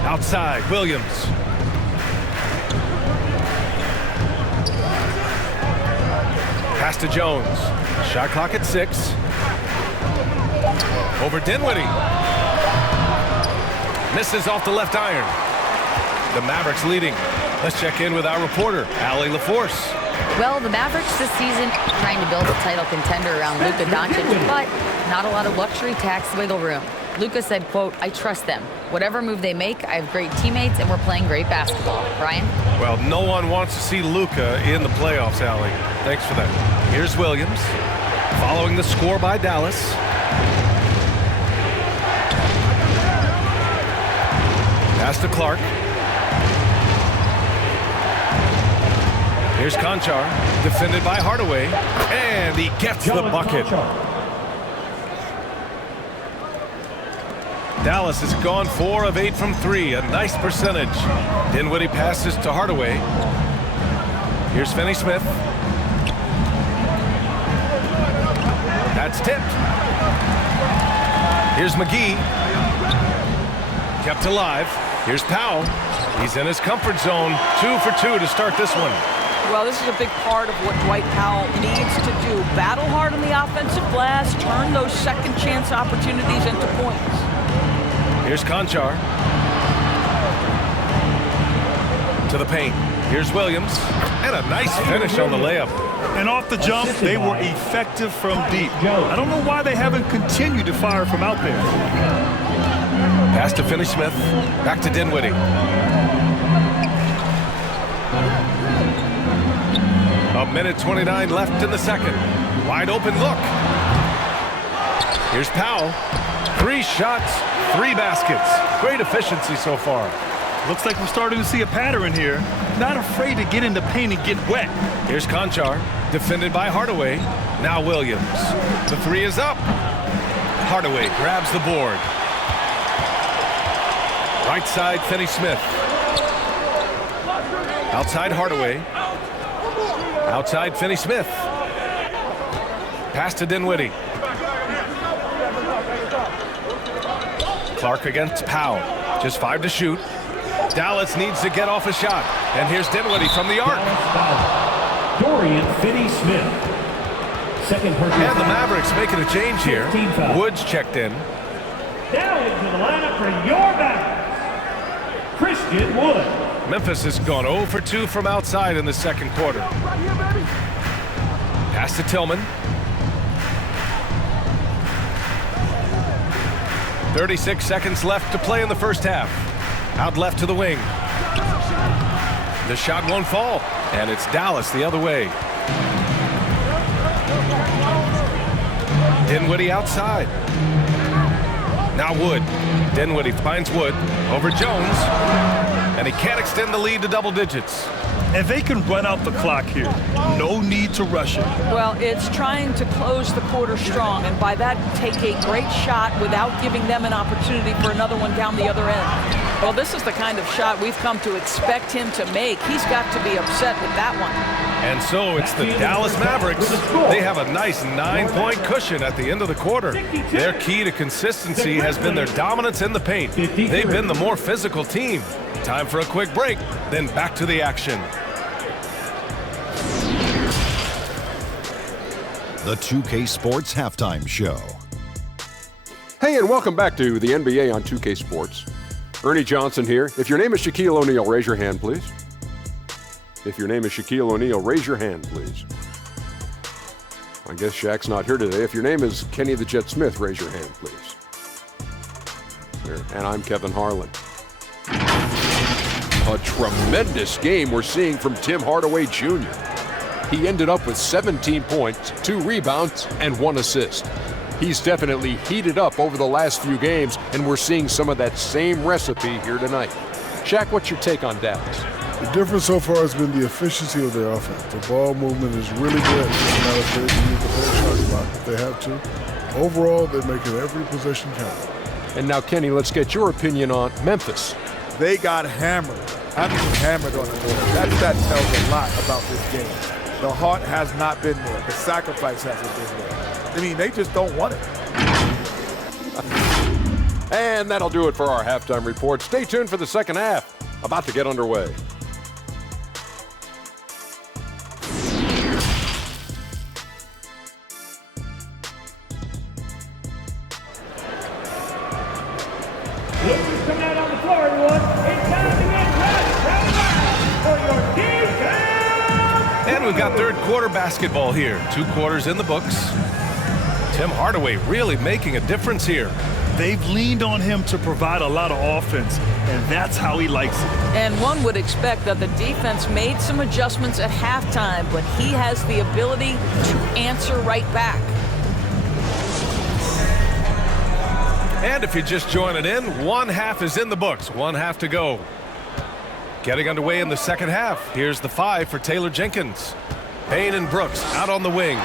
Outside, Williams. Pass to Jones. Shot clock at 6. Over Dinwiddie. Misses off the left iron. The Mavericks leading. Let's check in with our reporter, Allie LaForce. Well, the Mavericks this season trying to build a title contender around Luka Doncic, but not a lot of luxury tax wiggle room. Luka said, quote, "I trust them. Whatever move they make, I have great teammates and we're playing great basketball." Brian? Well, no one wants to see Luka in the playoffs, Allie. Thanks for that. Here's Williams, following the score by Dallas. Pass to Clark. Here's Conchar, defended by Hardaway, and he gets the bucket. Dallas has gone 4 of 8 from 3, a nice percentage. Dinwiddie passes to Hardaway. Here's Finney-Smith. That's tipped. Here's McGee. Kept alive. Here's Powell. He's in his comfort zone. 2 for 2 to start this one. Well, this is a big part of what Dwight Powell needs to do. Battle hard on the offensive glass, turn those second chance opportunities into points. Here's Conchar. To the paint. Here's Williams. And a nice finish on the layup. And off the jump, they were effective from deep. I don't know why they haven't continued to fire from out there. Pass to Finney-Smith. Back to Dinwiddie. A minute 29 left in the second. Wide open look. Here's Powell. 3 shots, 3 baskets. Great efficiency so far. Looks like we're starting to see a pattern here. Not afraid to get in the paint and get wet. Here's Conchar, defended by Hardaway. Now Williams. The 3 is up. Hardaway grabs the board. Right side, Finney-Smith. Outside Hardaway. Outside Finney-Smith. Pass to Dinwiddie. Clark against Powell. Just 5 to shoot. Dallas needs to get off a shot. And here's Dinwiddie from the arc. Dorian Finney-Smith. Second person. And the Mavericks making a change here. Woods checked in. Now into the lineup for your Mavericks, Christian Wood. Memphis has gone 0 for 2 from outside in the second quarter. Pass to Tillman. 36 seconds left to play in the first half. Out left to the wing. The shot won't fall, and it's Dallas the other way. Dinwiddie outside. Now Wood. Dinwiddie finds Wood over Jones, and he can't extend the lead to double digits. And they can run out the clock here. No need to rush it. Well, it's trying to close the quarter strong, and by that, take a great shot without giving them an opportunity for another one down the other end. Well, this is the kind of shot we've come to expect him to make. He's got to be upset with that one. And so it's the Dallas Mavericks. They have a nice 9-point cushion at the end of the quarter. Their key to consistency has been their dominance in the paint. They've been the more physical team. Time for a quick break, then back to the action. The 2K Sports Halftime Show. Hey, and welcome back to the NBA on 2K Sports. Ernie Johnson here. If your name is Shaquille O'Neal, raise your hand, please. If your name is Shaquille O'Neal, raise your hand, please. I guess Shaq's not here today. If your name is Kenny the Jet Smith, raise your hand, please. There. And I'm Kevin Harlan. A tremendous game we're seeing from Tim Hardaway Jr. He ended up with 17 points, 2 rebounds, and 1 assist. He's definitely heated up over the last few games, and we're seeing some of that same recipe here tonight. Shaq, what's your take on Dallas? The difference so far has been the efficiency of their offense. The ball movement is really good. They're not afraid to use the whole shot clock if they have to. Overall, they're making every possession count. And now, Kenny, let's get your opinion on Memphis. They got hammered. I mean, hammered on the board. That tells a lot about this game. The heart has not been there. The sacrifice hasn't been there. I mean, they just don't want it. And that'll do it for our halftime report. Stay tuned for the second half. About to get underway. Coming out on the floor, everyone. It's time to get ready for your defense. And we've got third quarter basketball here. 2 quarters in the books. Tim Hardaway really making a difference here. They've leaned on him to provide a lot of offense, and that's how he likes it. And one would expect that the defense made some adjustments at halftime, but he has the ability to answer right back. And if you're just joining in, 1 half is in the books. 1 half to go. Getting underway in the second half. Here's the 5 for Taylor Jenkins. Payne and Brooks out on the wing.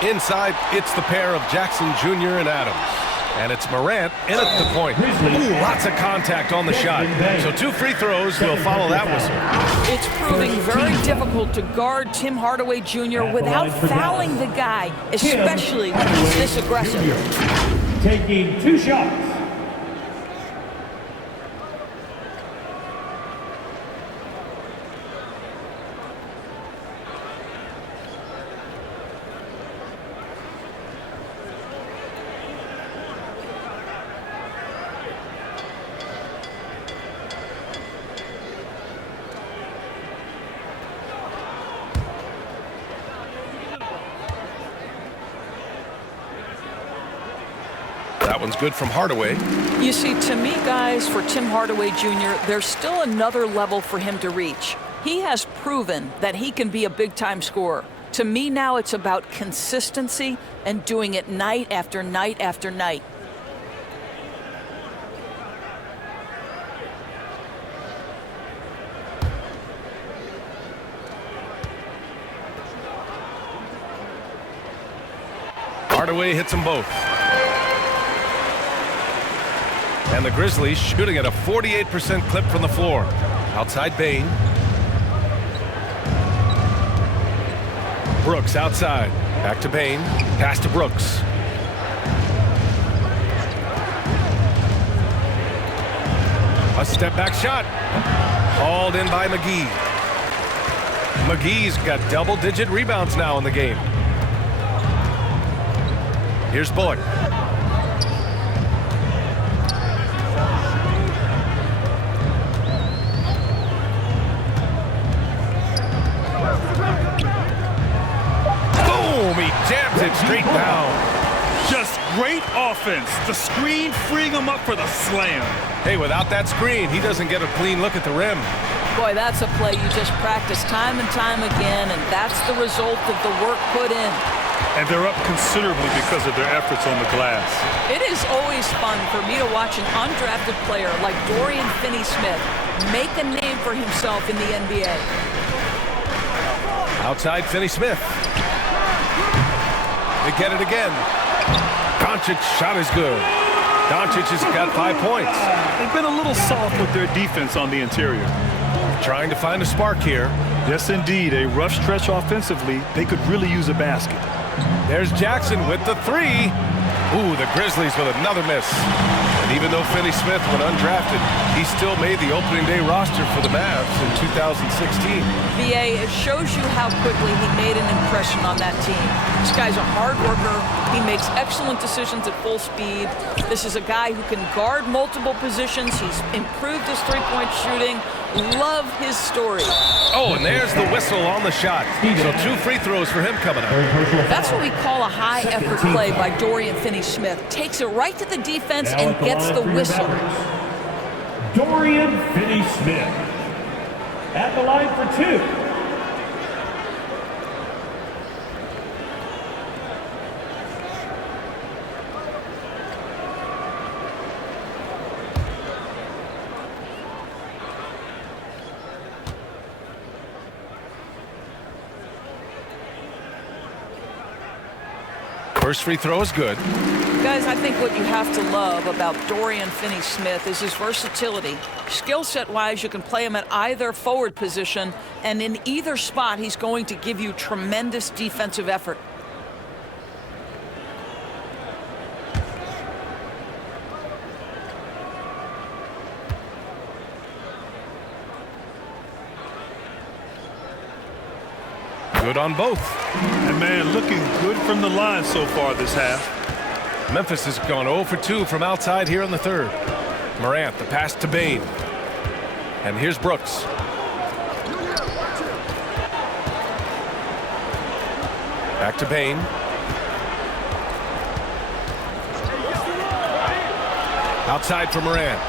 Inside, it's the pair of Jackson Jr. and Adams. And it's Morant in at the point. Ooh, lots of contact on the shot. So 2 free throws will follow that whistle. It's proving very difficult to guard Tim Hardaway Jr. without fouling the guy, especially when he's this aggressive. Taking 2 shots. That one's good from Hardaway. You see, to me, guys, for Tim Hardaway Jr., there's still another level for him to reach. He has proven that he can be a big-time scorer. To me now, it's about consistency and doing it night after night after night. Hardaway hits them both. And the Grizzlies shooting at a 48% clip from the floor. Outside Bane. Brooks outside. Back to Bane. Pass to Brooks. A step back shot. Hauled in by McGee. McGee's got double-digit rebounds now in the game. Here's Bullock. Jams it straight down. Just great offense. The screen freeing him up for the slam. Hey, without that screen, he doesn't get a clean look at the rim. Boy, that's a play you just practice time and time again, and that's the result of the work put in. And they're up considerably because of their efforts on the glass. It is always fun for me to watch an undrafted player like Dorian Finney-Smith make a name for himself in the NBA. Outside Finney-Smith. They get it again. Doncic's shot is good. Doncic has got 5 points. They've been a little soft with their defense on the interior. Trying to find a spark here. Yes, indeed. A rough stretch offensively. They could really use a basket. There's Jackson with the 3. Ooh, the Grizzlies with another miss. And even though Finney Smith went undrafted, he still made the opening day roster for the Mavs in 2016. VA, it shows you how quickly he made an impression on that team. This guy's a hard worker. He makes excellent decisions at full speed. This is a guy who can guard multiple positions. He's improved his three-point shooting. Love his story. Oh, and there's the whistle on the shot. So 2 free throws for him coming up. That's what we call a high-effort play by Dorian Finney-Smith. Takes it right to the defense and gets the whistle. Dorian Finney-Smith at the line for 2. First free throw is good. Guys, I think what you have to love about Dorian Finney-Smith is his versatility. Skill set-wise, you can play him at either forward position, and in either spot, he's going to give you tremendous defensive effort. Good on both. And man, looking good from the line so far this half. Memphis has gone 0 for 2 from outside here in the third. Morant, the pass to Bane. And here's Brooks. Back to Bane. Outside for Morant.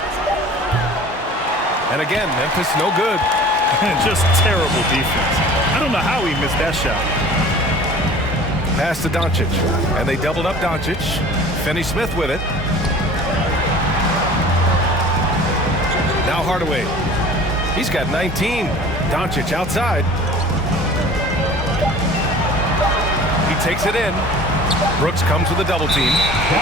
And again, Memphis no good. Just terrible defense. I don't know how he missed that shot. Pass to Doncic. And they doubled up Doncic. Finney-Smith with it. Now Hardaway. He's got 19. Doncic outside. He takes it in. Brooks comes with a double team.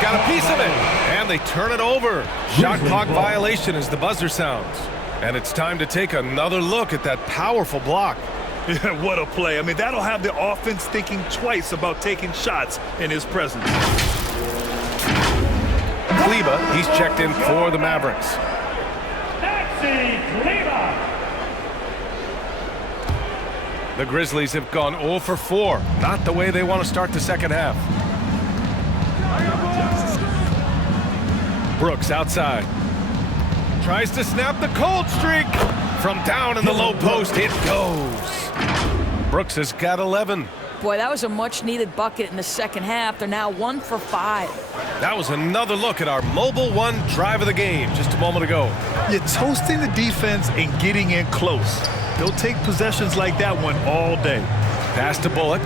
Got a piece of it. And they turn it over. Shot clock violation as the buzzer sounds. And it's time to take another look at that powerful block. Yeah, what a play. I mean, that'll have the offense thinking twice about taking shots in his presence. Kleba, he's checked in for the Mavericks. The Grizzlies have gone 0 for 4. Not the way they want to start the second half. Brooks outside. Tries to snap the cold streak. From down in the low post, it goes. Brooks has got 11. Boy, that was a much-needed bucket in the second half. They're now 1 for 5. That was another look at our Mobile One drive of the game just a moment ago. You're toasting the defense and getting in close. They'll take possessions like that one all day. Pass to Bullock.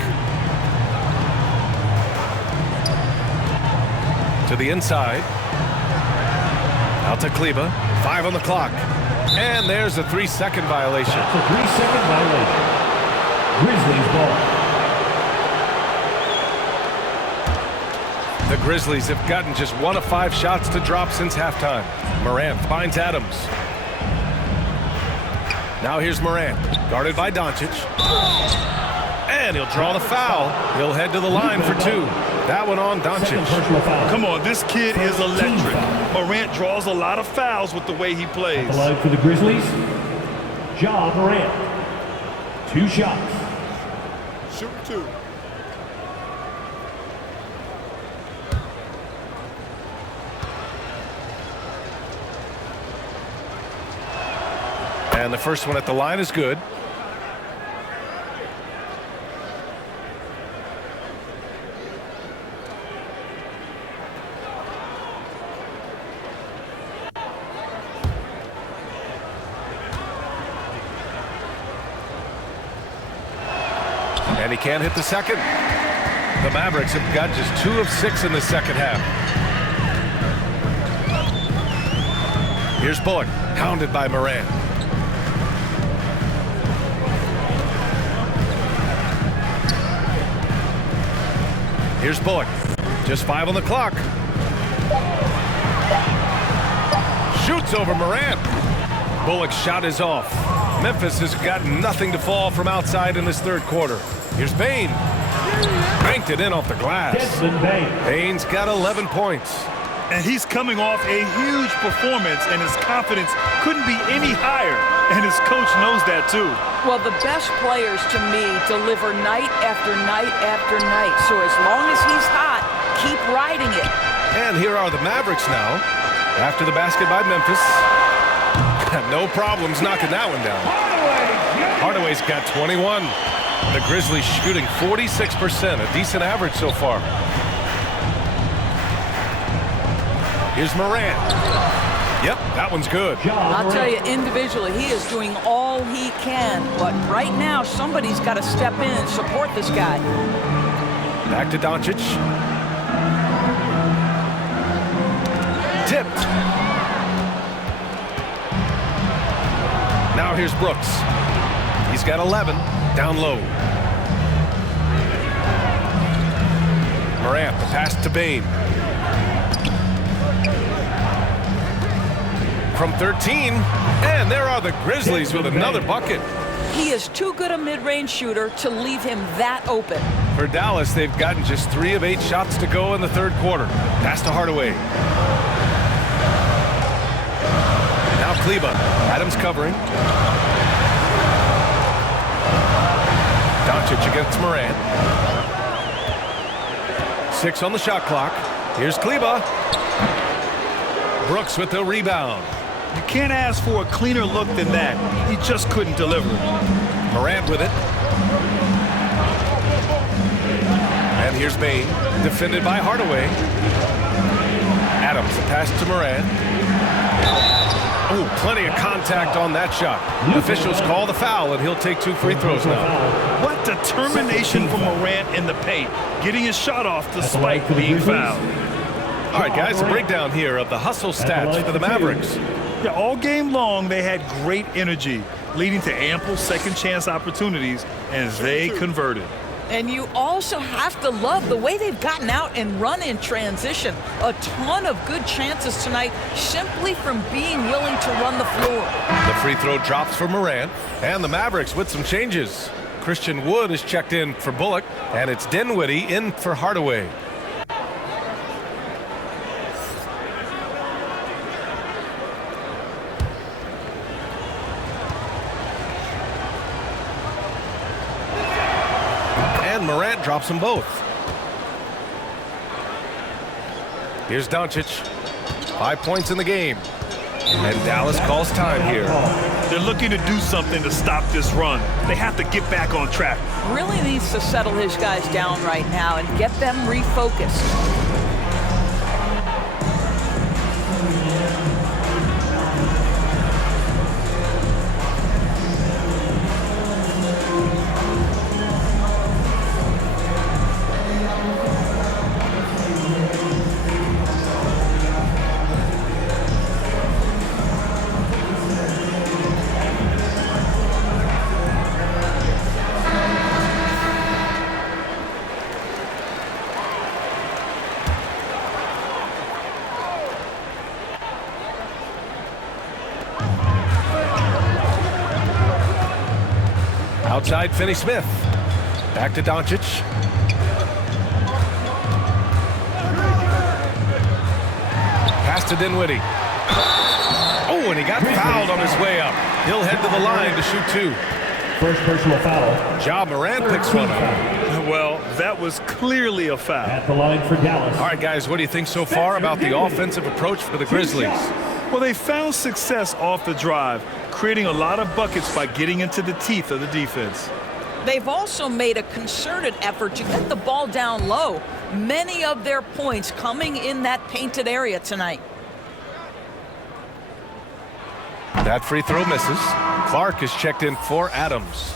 To the inside. Out to Kleba. 5 on the clock. And there's a 3-second violation. That's a 3-second violation. Grizzlies ball. The Grizzlies have gotten just 1 of 5 shots to drop since halftime. Morant finds Adams. Now here's Morant, guarded by Doncic. And he'll draw the foul. He'll head to the line for 2. That one on Doncic. Come on, this kid is electric. Morant draws a lot of fouls with the way he plays. The line for the Grizzlies, Ja Morant. 2 shots. Shoot 2. And the first one at the line is good. And he can't hit the second. The Mavericks have got just 2 of 6 in the second half. Here's Bullock, hounded by Morant. Here's Bullock. Just 5 on the clock. Shoots over Morant. Bullock's shot is off. Memphis has got nothing to fall from outside in this third quarter. Here's Bain. Banked it in off the glass. Bain's got 11 points. And he's coming off a huge performance, and his confidence couldn't be any higher. And his coach knows that, too. Well, the best players, to me, deliver night after night after night. So as long as he's hot, keep riding it. And here are the Mavericks now. After the basket by Memphis. No problems knocking that one down. Hardaway's got 21. The Grizzlies shooting 46%, a decent average so far. Here's Morant. Yep, that one's good. I'll tell you, individually, he is doing all he can. But right now, somebody's got to step in and support this guy. Back to Doncic. Tipped. Now here's Brooks. He's got 11. Down low. Morant, the pass to Bain. From 13, and there are the Grizzlies with another bucket. He is too good a mid-range shooter to leave him that open. For Dallas, they've gotten just 3 of 8 shots to go in the third quarter. Pass to Hardaway. Now Kleba. Adams covering. Doncic against Morant. 6 on the shot clock. Here's Kleba. Brooks with the rebound. You can't ask for a cleaner look than that. He just couldn't deliver. Morant with it. And here's Bain, defended by Hardaway. Adams, the pass to Morant. Oh, plenty of contact on that shot. Officials call the foul, and he'll take 2 free throws now. What determination from Morant in the paint, getting his shot off despite being fouled. All right, guys, a breakdown here of the hustle stats for the Mavericks. Yeah, all game long, they had great energy, leading to ample second chance opportunities, and they converted. And you also have to love the way they've gotten out and run in transition. A ton of good chances tonight simply from being willing to run the floor. The free throw drops for Morant, and the Mavericks with some changes. Christian Wood is checked in for Bullock, and it's Dinwiddie in for Hardaway. Morant drops them both. Here's Doncic. 5 points in the game. And Dallas calls time here. They're looking to do something to stop this run. They have to get back on track. Really needs to settle his guys down right now and get them refocused. Outside, Finney-Smith. Back to Doncic. Pass to Dinwiddie. Oh, and he got fouled on his way up. He'll head to the line to shoot 2. First personal foul. Ja Morant picks one up. Well, that was clearly a foul. At the line for Dallas. All right, guys, what do you think so far about the offensive approach for the Grizzlies? Well, they found success off the drive, creating a lot of buckets by getting into the teeth of the defense. They've also made a concerted effort to get the ball down low. Many of their points coming in that painted area tonight. That free throw misses. Clark is checked in for Adams.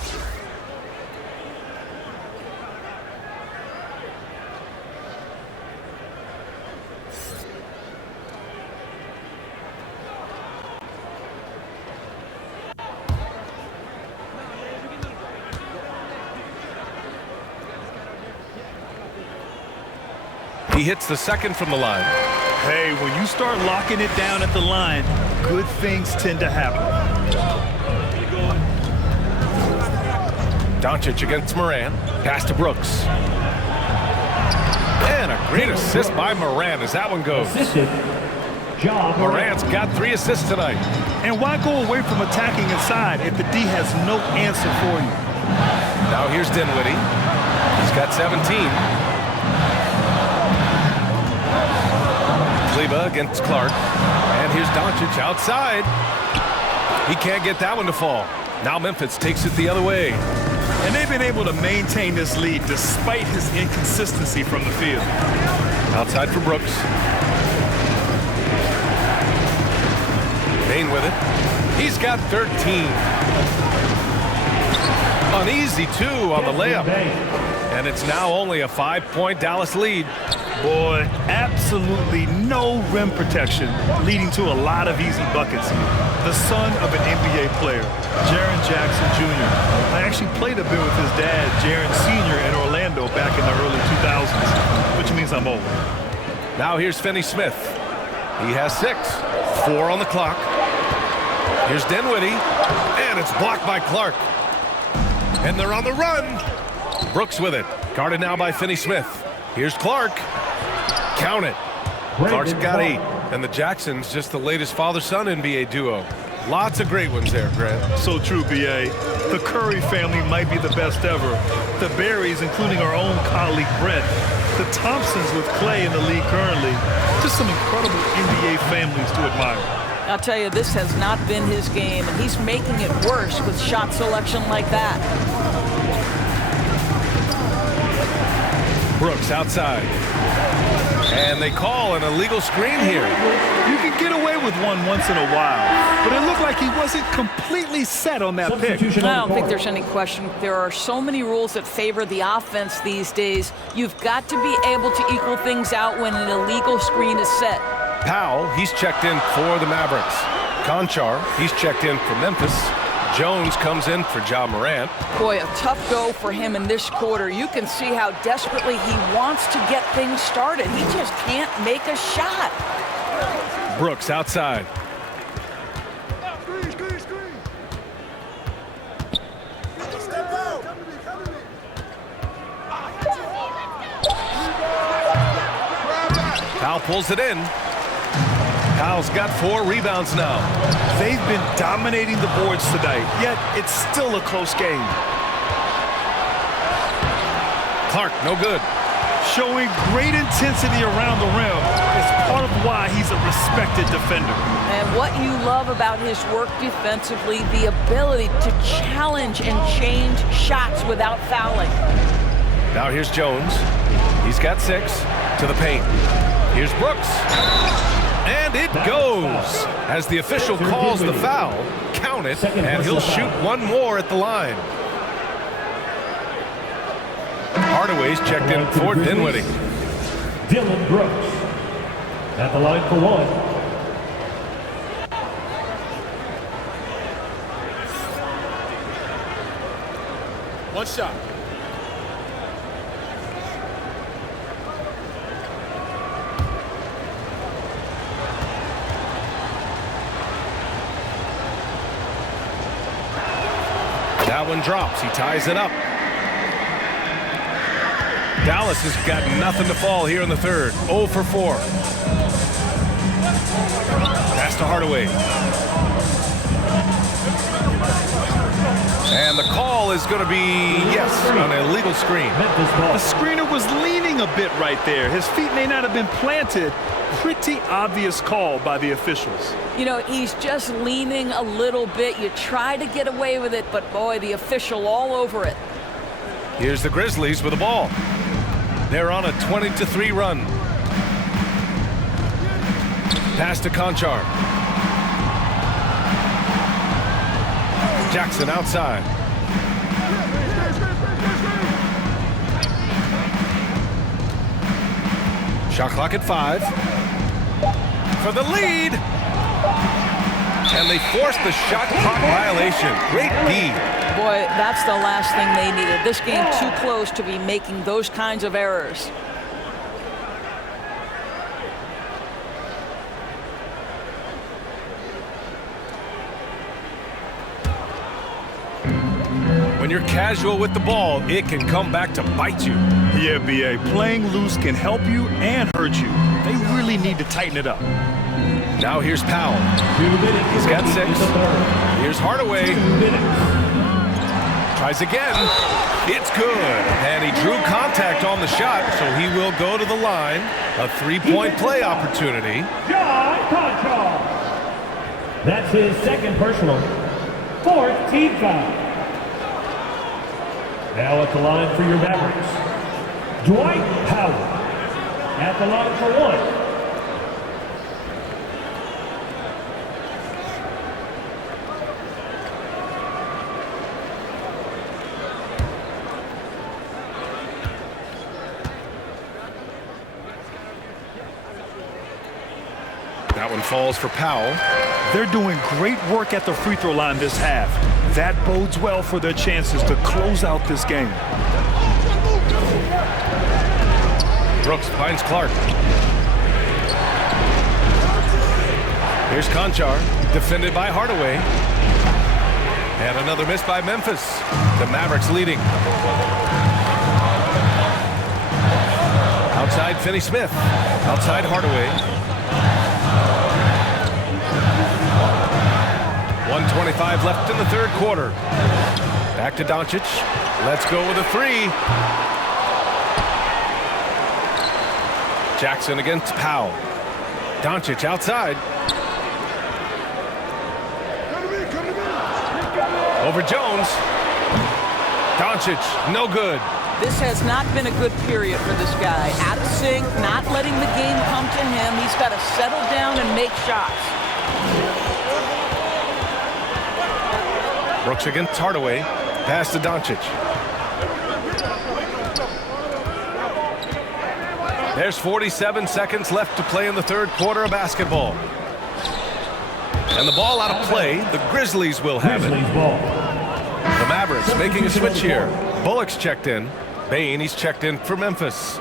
He hits the second from the line. Hey, when you start locking it down at the line, good things tend to happen. Doncic against Moran. Pass to Brooks. And a great assist by Moran as that one goes. Moran's got 3 assists tonight. And why go away from attacking inside if the D has no answer for you? Now here's Dinwiddie. He's got 17. Kleba against Clark. And here's Doncic outside. He can't get that one to fall. Now Memphis takes it the other way. And they've been able to maintain this lead despite his inconsistency from the field. Outside for Brooks. Bain with it. He's got 13. An easy 2 on the layup. And it's now only a 5-point Dallas lead. Boy, absolutely no rim protection, leading to a lot of easy buckets. The son of an NBA player, Jaren Jackson Jr. I actually played a bit with his dad, Jaren Sr. in Orlando back in the early 2000s, which means I'm old. Now here's Finney Smith. He has 6. 4 on the clock. Here's Dinwiddie, and it's blocked by Clark. And they're on the run. Brooks with it. Guarded now by Finney Smith. Here's Clark. Count it. Clark's got 8. And the Jacksons just the latest father-son NBA duo. Lots of great ones there, Grant. So true, B.A. The Curry family might be the best ever. The Berries, including our own colleague Brett. The Thompsons with Clay in the league currently. Just some incredible NBA families to admire. I'll tell you, this has not been his game, and he's making it worse with shot selection like that. Brooks outside. And they call an illegal screen here. You can get away with one once in a while, but it looked like he wasn't completely set on that pick. I don't think there's any question. There are so many rules that favor the offense these days. You've got to be able to equal things out when an illegal screen is set. Powell, he's checked in for the Mavericks. Conchar, he's checked in for Memphis. Jones comes in for Ja Morant. Boy, a tough go for him in this quarter. You can see how desperately he wants to get things started. He just can't make a shot. Brooks outside. Powell pulls it in. Powell's got 4 rebounds now. They've been dominating the boards tonight, yet it's still a close game. Clark, no good. Showing great intensity around the rim is part of why he's a respected defender. And what you love about his work defensively, the ability to challenge and change shots without fouling. Now here's Jones. He's got 6 to the paint. Here's Brooks. And it goes as the official calls the foul. Count it, and he'll shoot one more at the line. Hardaway's checked in for Dinwiddie. Dylan Brooks at the line for 1. One shot. That one drops. He ties it up. Dallas has got nothing to fall here in the third. 0 for 4. Pass to Hardaway. And the call is going to be, yes, an illegal screen. The screener was leaning a bit right there. His feet may not have been planted. Pretty obvious call by the officials. You know, he's just leaning a little bit. You try to get away with it, but boy, the official all over it. Here's the Grizzlies with the ball. They're on a 20-3 run. Pass to Conchar. Jackson outside. Shot clock at 5. For the lead. And they forced the shot clock violation. Great D. Boy, that's the last thing they needed. This game too close to be making those kinds of errors. When you're casual with the ball, it can come back to bite you. Yeah, B.A. Playing loose can help you and hurt you. They really need to tighten it up. Now here's Powell. He's got 6. Here's Hardaway. Tries again. It's good. And he drew contact on the shot, so he will go to the line. A 3-point play opportunity. That's his second personal. 4th team foul. Now at the line for your Mavericks, Dwight Howard. At the line for 1. That one falls for Powell. They're doing great work at the free throw line this half. That bodes well for their chances to close out this game. Brooks finds Clark. Here's Conchar, defended by Hardaway. And another miss by Memphis. The Mavericks leading. Outside Finney-Smith. Outside Hardaway. 1:25 left in the third quarter. Back to Doncic. Let's go with a 3. Jackson against Powell. Doncic outside. Over Jones. Doncic, no good. This has not been a good period for this guy. Out of sync, not letting the game come to him. He's got to settle down and make shots. Brooks against Hardaway. Pass to Doncic. There's 47 seconds left to play in the third quarter of basketball. And the ball out of play. The Grizzlies will have it. The Mavericks making a switch here. Bullock's checked in. Bane, he's checked in for Memphis.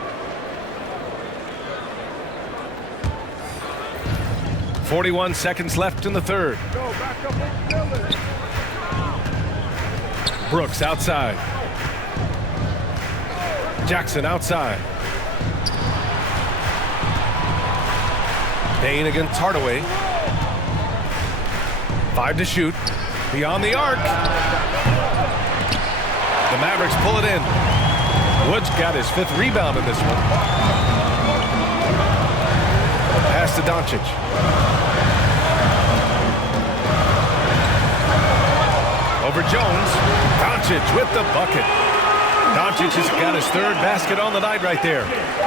41 seconds left in the third. Brooks outside. Jackson outside. Bane against Hardaway. 5 to shoot. Beyond the arc. The Mavericks pull it in. Wood's got his 5th rebound in this one. Pass to Doncic. Over Jones. Doncic with the bucket. Doncic has got his 3rd basket on the night right there.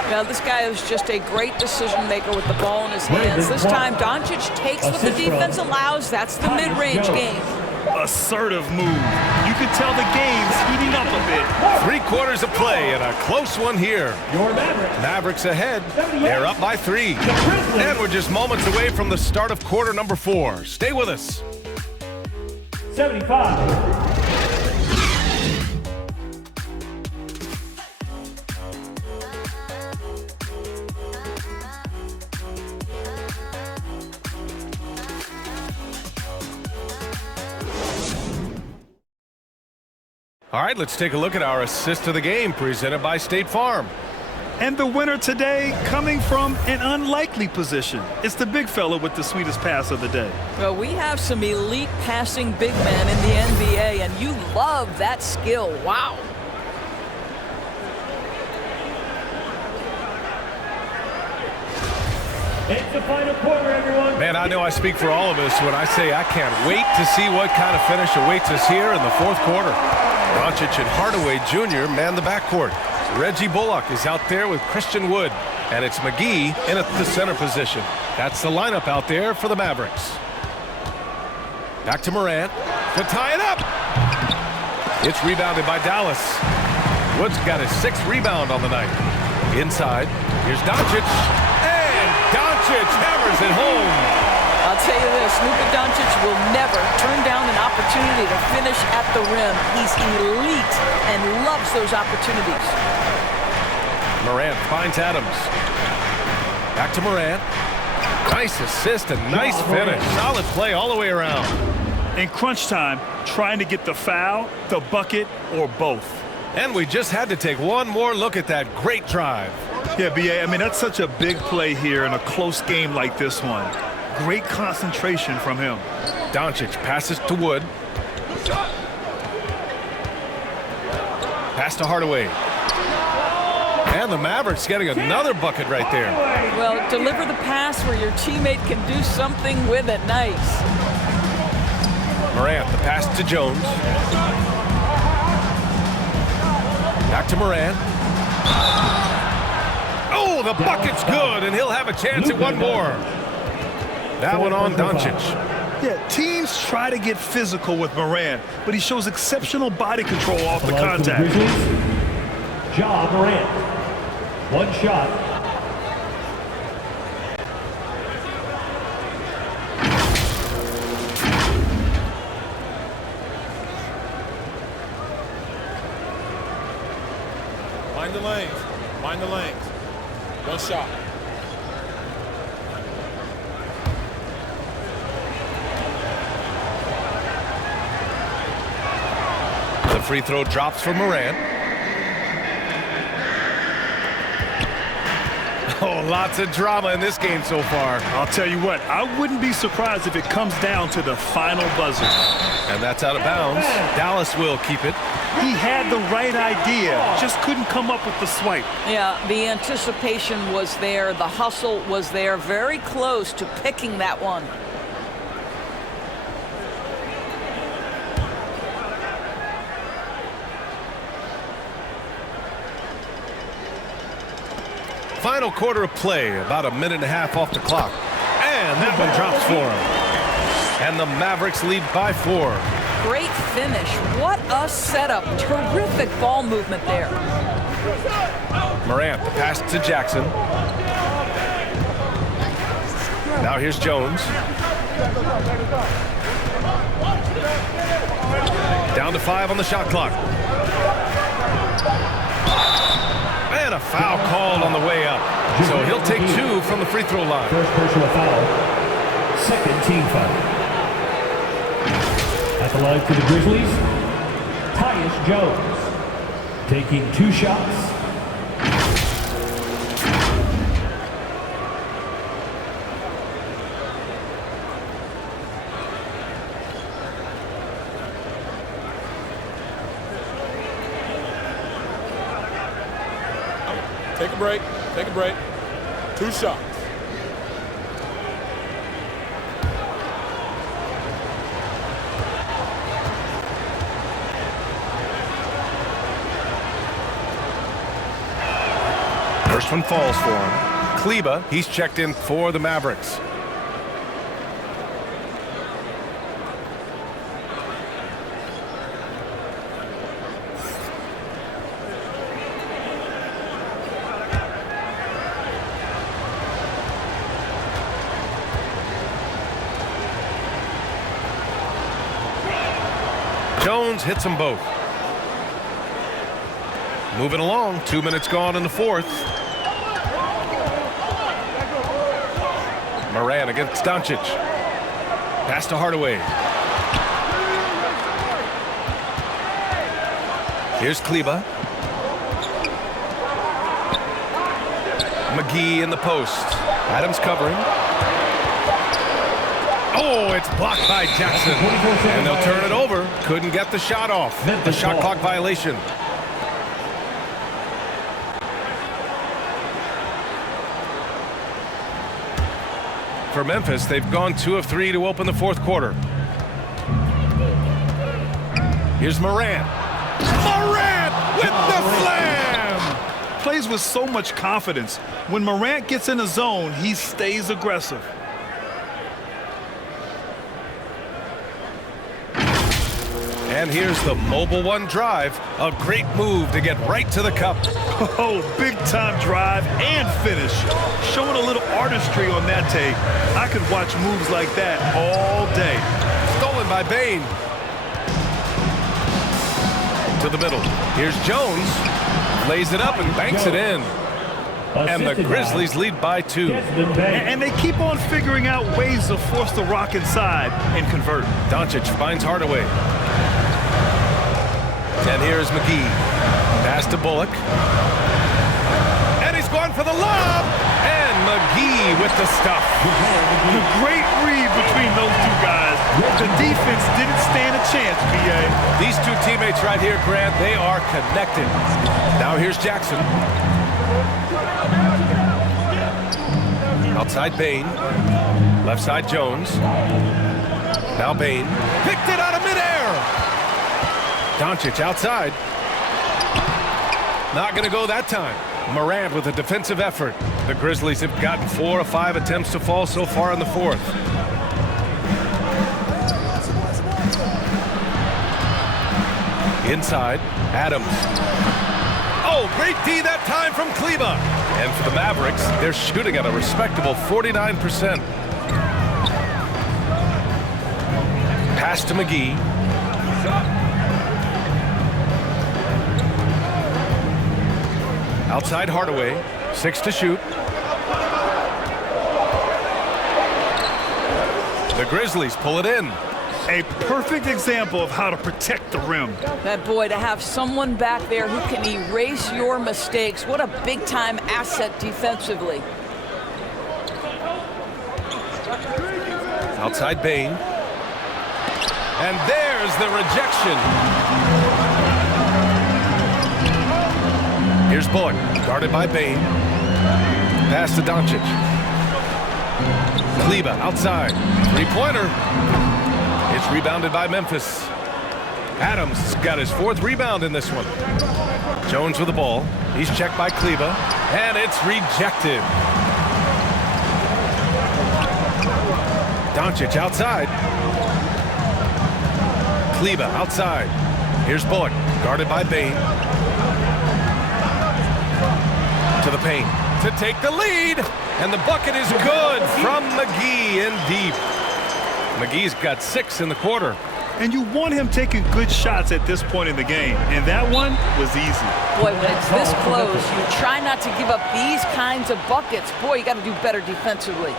Now, this guy is just a great decision maker with the ball in his hands. This time, Doncic takes what the defense allows. That's the mid-range game. Assertive move. You can tell the game's heating up a bit. 3 quarters of play and a close one here. Mavericks ahead. They're up by 3. And we're just moments away from the start of quarter number 4. Stay with us. 75. All right, let's take a look at our assist of the game presented by State Farm. And the winner today coming from an unlikely position. It's the big fella with the sweetest pass of the day. Well, we have some elite passing big men in the NBA, and you love that skill. Wow. It's the final quarter, everyone. Man, I know I speak for all of us when I say I can't wait to see what kind of finish awaits us here in the 4th quarter. Doncic and Hardaway Jr. man the backcourt. Reggie Bullock is out there with Christian Wood, and it's McGee in at the center position. That's the lineup out there for the Mavericks. Back to Morant to tie it up. It's rebounded by Dallas. Wood's got his 6th rebound on the night. Inside, here's Doncic, and Doncic hammers it home. I'll tell you this, Luka Doncic will never turn down an opportunity to finish at the rim. He's elite and loves those opportunities. Morant finds Adams. Back to Morant. Nice assist and nice finish. Solid play all the way around. In crunch time, trying to get the foul, the bucket, or both. And we just had to take one more look at that great drive. Yeah, B.A., I mean, that's such a big play here in a close game like this one. Great concentration from him. Doncic passes to Wood. Pass to Hardaway. And the Mavericks getting another bucket right there. Well, deliver the pass where your teammate can do something with it. Nice. Morant, the pass to Jones. Back to Morant. Oh, the bucket's good, and he'll have a chance at one more. That one on Doncic. Yeah, teams try to get physical with Morant, but he shows exceptional body control off the contact. Ja Morant. One shot. Mind the lanes. Mind the lanes. One shot. The free throw drops for Morant. Oh, lots of drama in this game so far. I'll tell you what, I wouldn't be surprised if it comes down to the final buzzer. And that's out of bounds. Dallas will keep it. He had the right idea, just couldn't come up with the swipe. Yeah, the anticipation was there. The hustle was there. Very close to picking that one. Final quarter of play, about a minute and a half off the clock. And that one drops for him. And the Mavericks lead by 4. Great finish. What a setup. Terrific ball movement there. Morant, the pass to Jackson. Now here's Jones. Down to 5 on the shot clock. And a foul called on the way up. So he'll take 2 from the free throw line. First personal foul. Second team foul. At the line for the Grizzlies, Tyus Jones. Taking 2 shots. Take a break. Take a break. 2 shots. First one falls for him. Kleba, he's checked in for the Mavericks. Jones hits them both. Moving along, 2 minutes gone in the fourth. Morant against Doncic. Pass to Hardaway. Here's Kleba. McGee in the post. Adams covering. Oh, it's blocked by Jackson. And they'll turn it over. Couldn't get the shot off. The shot clock violation. For Memphis, they've gone 2 of 3 to open the fourth quarter. Here's Morant. Morant with the slam! Plays with so much confidence. When Morant gets in the zone, he stays aggressive. And here's the mobile one drive. A great move to get right to the cup. Oh, big-time drive and finish. Showing a little artistry on that tape. I could watch moves like that all day. Stolen by Bane. To the middle. Here's Jones. Lays it up and banks it in. And the Grizzlies lead by 2. And they keep on figuring out ways of force the rock inside and convert. Doncic finds Hardaway. And here's McGee. Pass to Bullock. And he's going for the lob. And McGee with the stuff. The great read between those two guys. The defense didn't stand a chance, B.A. These two teammates right here, Grant, they are connected. Now here's Jackson. Outside Bain. Left side Jones. Now Bain. Picked it out of midair. Doncic outside. Not going to go that time. Morant with a defensive effort. The Grizzlies have gotten 4 of 5 attempts to fall so far in the fourth. Inside, Adams. Oh, great D that time from Kleba. And for the Mavericks, they're shooting at a respectable 49%. Pass to McGee. Outside Hardaway, 6 to shoot. The Grizzlies pull it in. A perfect example of how to protect the rim. That boy, to have someone back there who can erase your mistakes, what a big-time asset defensively. Outside Bain. And there's the rejection. Here's Bullock, guarded by Bain. Pass to Doncic. Kleba outside. Three-pointer. It's rebounded by Memphis. Adams got his 4th rebound in this one. Jones with the ball. He's checked by Kleba. And it's rejected. Doncic outside. Kleba outside. Here's Bullock, guarded by Bain. To the paint to take the lead. And the bucket is good from McGee in deep. McGee's got 6 in the quarter. And you want him taking good shots at this point in the game. And that one was easy. Boy, when it's this close, you try not to give up these kinds of buckets. Boy, you got to do better defensively.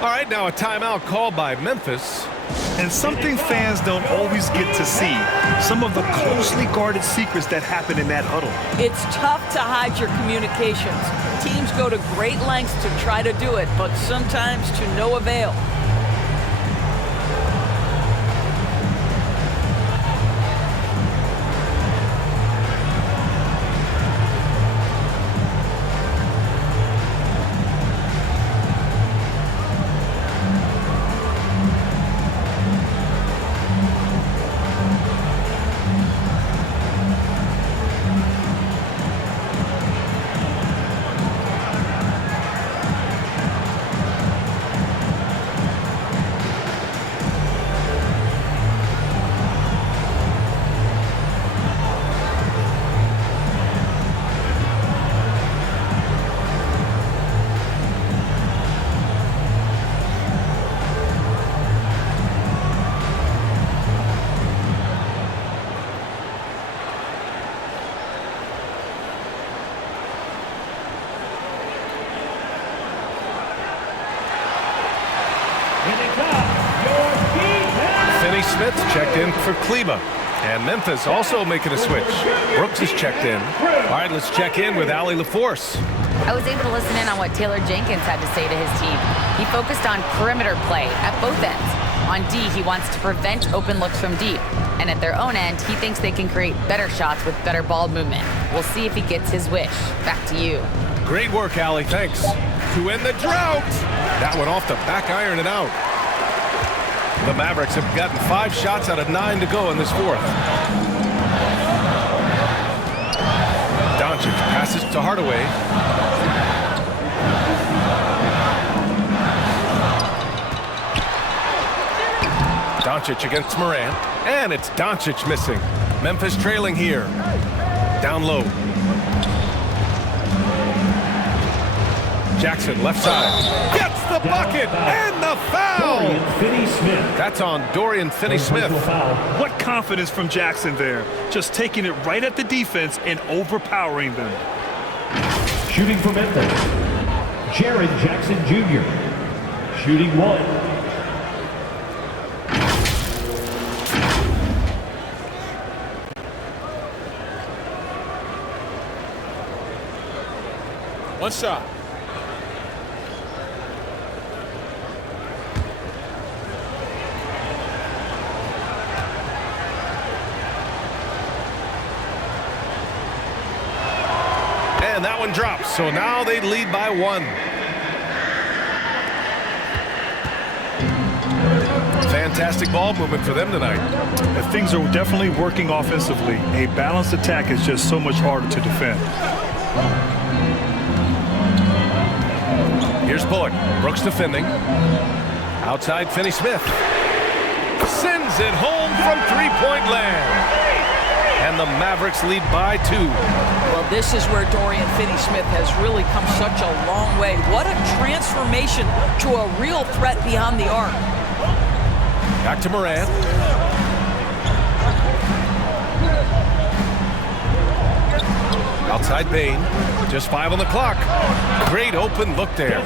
All right, now a timeout called by Memphis. And something fans don't always get to see, some of the closely guarded secrets that happen in that huddle. It's tough to hide your communications. Teams go to great lengths to try to do it, but sometimes to no avail. Smith checked in for Kleba. And Memphis also making a switch. Brooks is checked in. All right, let's check in with Allie LaForce. I was able to listen in on what Taylor Jenkins had to say to his team. He focused on perimeter play at both ends. On D, he wants to prevent open looks from deep. And at their own end, he thinks they can create better shots with better ball movement. We'll see if he gets his wish. Back to you. Great work, Allie. Thanks. To end the drought. That one off the back iron and out. The Mavericks have gotten 5 shots out of 9 to go in this fourth. Doncic passes to Hardaway. Doncic against Morant. And it's Doncic missing. Memphis trailing here. Down low. Jackson, left side. Gets the bucket and the foul! That's on Dorian Finney-Smith. What confidence from Jackson there. Just taking it right at the defense and overpowering them. Shooting for Memphis, Jaren Jackson Jr. Shooting 1. One shot. And that one drops, so now they lead by 1. Fantastic ball movement for them tonight. Things are definitely working offensively. A balanced attack is just so much harder to defend. Here's Bullock. Brooks defending. Outside, Finney-Smith. Sends it home from three-point land. And the Mavericks lead by 2. Well, this is where Dorian Finney-Smith has really come such a long way. What a transformation to a real threat beyond the arc. Back to Morant. Outside Bain. Just 5 on the clock. Great open look there.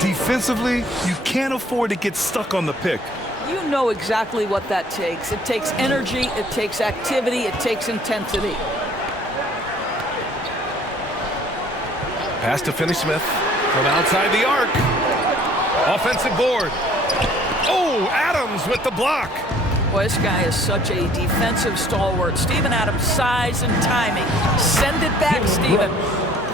Defensively, you can't afford to get stuck on the pick. You know exactly what that takes. It takes energy, it takes activity, it takes intensity. Pass to Finney-Smith from outside the arc. Offensive board. Oh, Adams with the block. Boy, this guy is such a defensive stalwart. Steven Adams' size and timing. Send it back, Steven.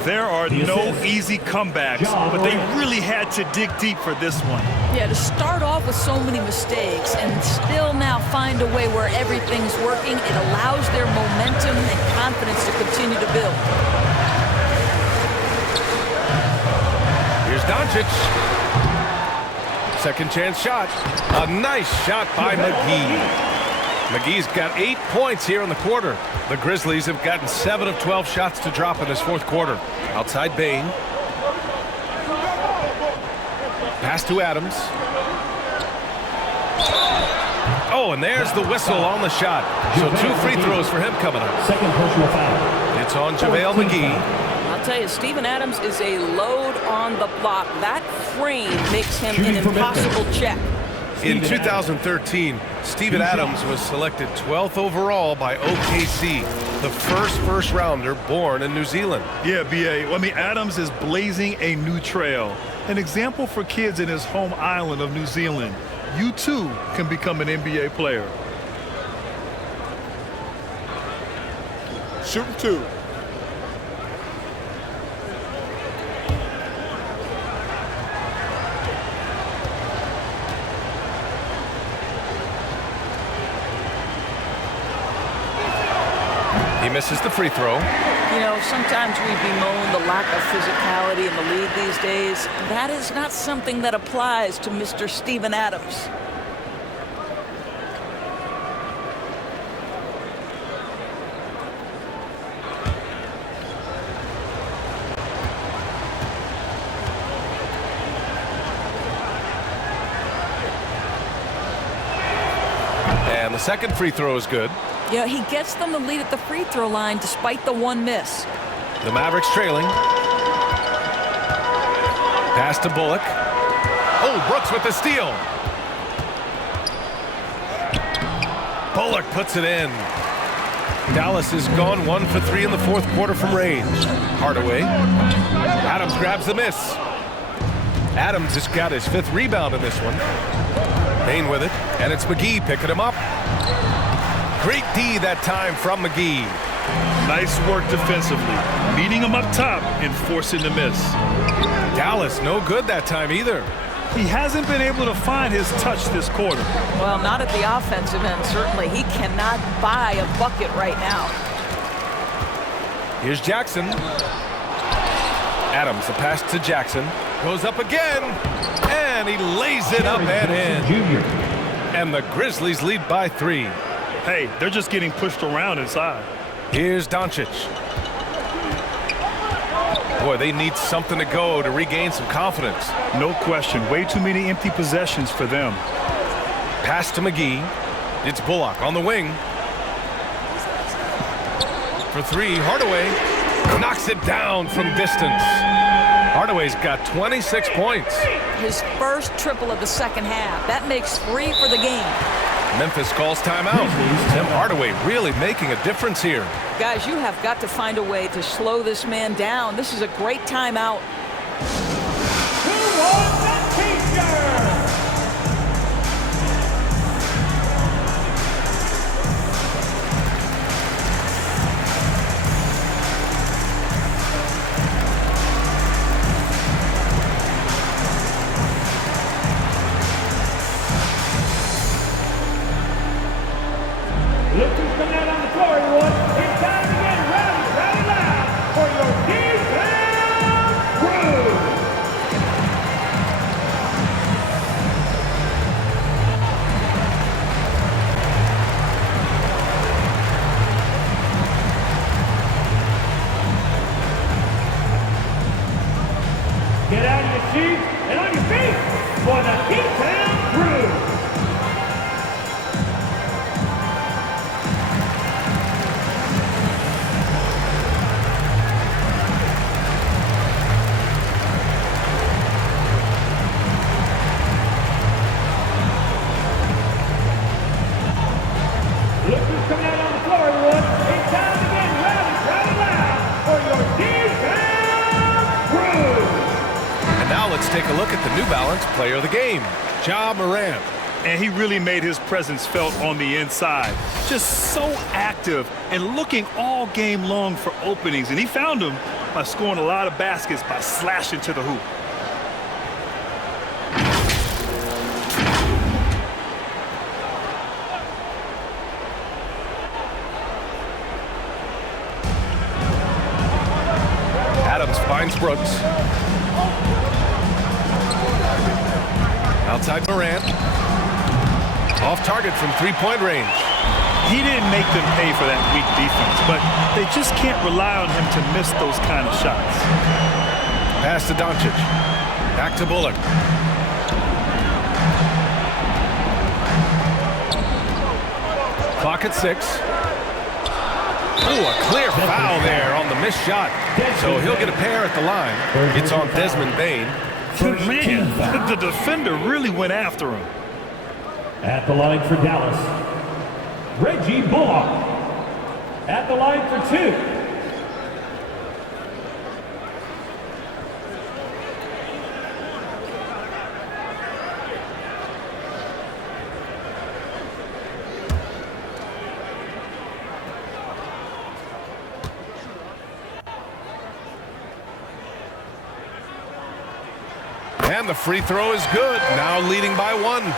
There are no easy comebacks, but they really had to dig deep for this one. Yeah, to start off with so many mistakes and still now find a way where everything's working, it allows their momentum and confidence to continue to build. Here's Doncic. Second chance shot. A nice shot by McGee. McGee's got 8 points here in the quarter. The Grizzlies have gotten 7 of 12 shots to drop in this fourth quarter. Outside Bain. Pass to Adams. Oh, and there's the whistle on the shot. So 2 free throws for him coming up. Second personal foul. It's on JaVale McGee. I'll tell you, Steven Adams is a load on the block. That frame makes him an impossible check. In 2013, Steven Adams was selected 12th overall by OKC, the first rounder born in New Zealand. Yeah, B.A. I mean, Adams is blazing a new trail. An example for kids in his home island of New Zealand. You, too, can become an NBA player. Shooting 2. He misses the free throw. You know, sometimes we bemoan the lack of physicality in the league these days. That is not something that applies to Mr. Steven Adams. And the second free throw is good. Yeah, he gets them the lead at the free throw line despite the 1 miss. The Mavericks trailing. Pass to Bullock. Oh, Brooks with the steal. Bullock puts it in. Dallas has gone 1 for 3 in the fourth quarter from range. Hardaway. Adams grabs the miss. Adams has got his 5th rebound in this one. Bain with it, and it's McGee picking him up. Great D that time from McGee. Nice work defensively, meeting him up top and forcing the miss. Dallas no good that time either. He hasn't been able to find his touch this quarter. Well, not at the offensive end, certainly. He cannot buy a bucket right now. Here's Jackson. Adams, the pass to Jackson. Goes up again, and he lays it up and in. And the Grizzlies lead by 3. Hey, they're just getting pushed around inside. Here's Doncic. Boy, they need something to go to regain some confidence. No question. Way too many empty possessions for them. Pass to McGee. It's Bullock on the wing. For 3, Hardaway knocks it down from distance. Hardaway's got 26 points. His first triple of the second half. That makes 3 for the game. Memphis calls timeout. Tim Hardaway really making a difference here. Guys, you have got to find a way to slow this man down. This is a great timeout. for the teacher. Look who's coming out on the floor, everyone. It's time to get rowdy, rowdy loud for your D-Town crew. Get out of your seats and on your feet for the D-Town crew. Look who's coming out on the floor, everyone. It's time to get rowdy, rowdy loud for your D-Town crew. And now let's take a look at the New Balance player of the game, Ja Morant. And he really made his presence felt on the inside. Just so active and looking all game long for openings. And he found them by scoring a lot of baskets by slashing to the hoop. Adams finds Brooks. Outside Morant. Off target from three-point range. He didn't make them pay for that weak defense, but they just can't rely on him to miss those kind of shots. Pass to Doncic. Back to Bullock. Clock at 6. Ooh, a clear foul there on the missed shot. So he'll get a pair at the line. It's on Desmond Bane. But man, the defender really went after him. At the line for Dallas, Reggie Bullock. At the line for 2. And the free throw is good. Now leading by 1.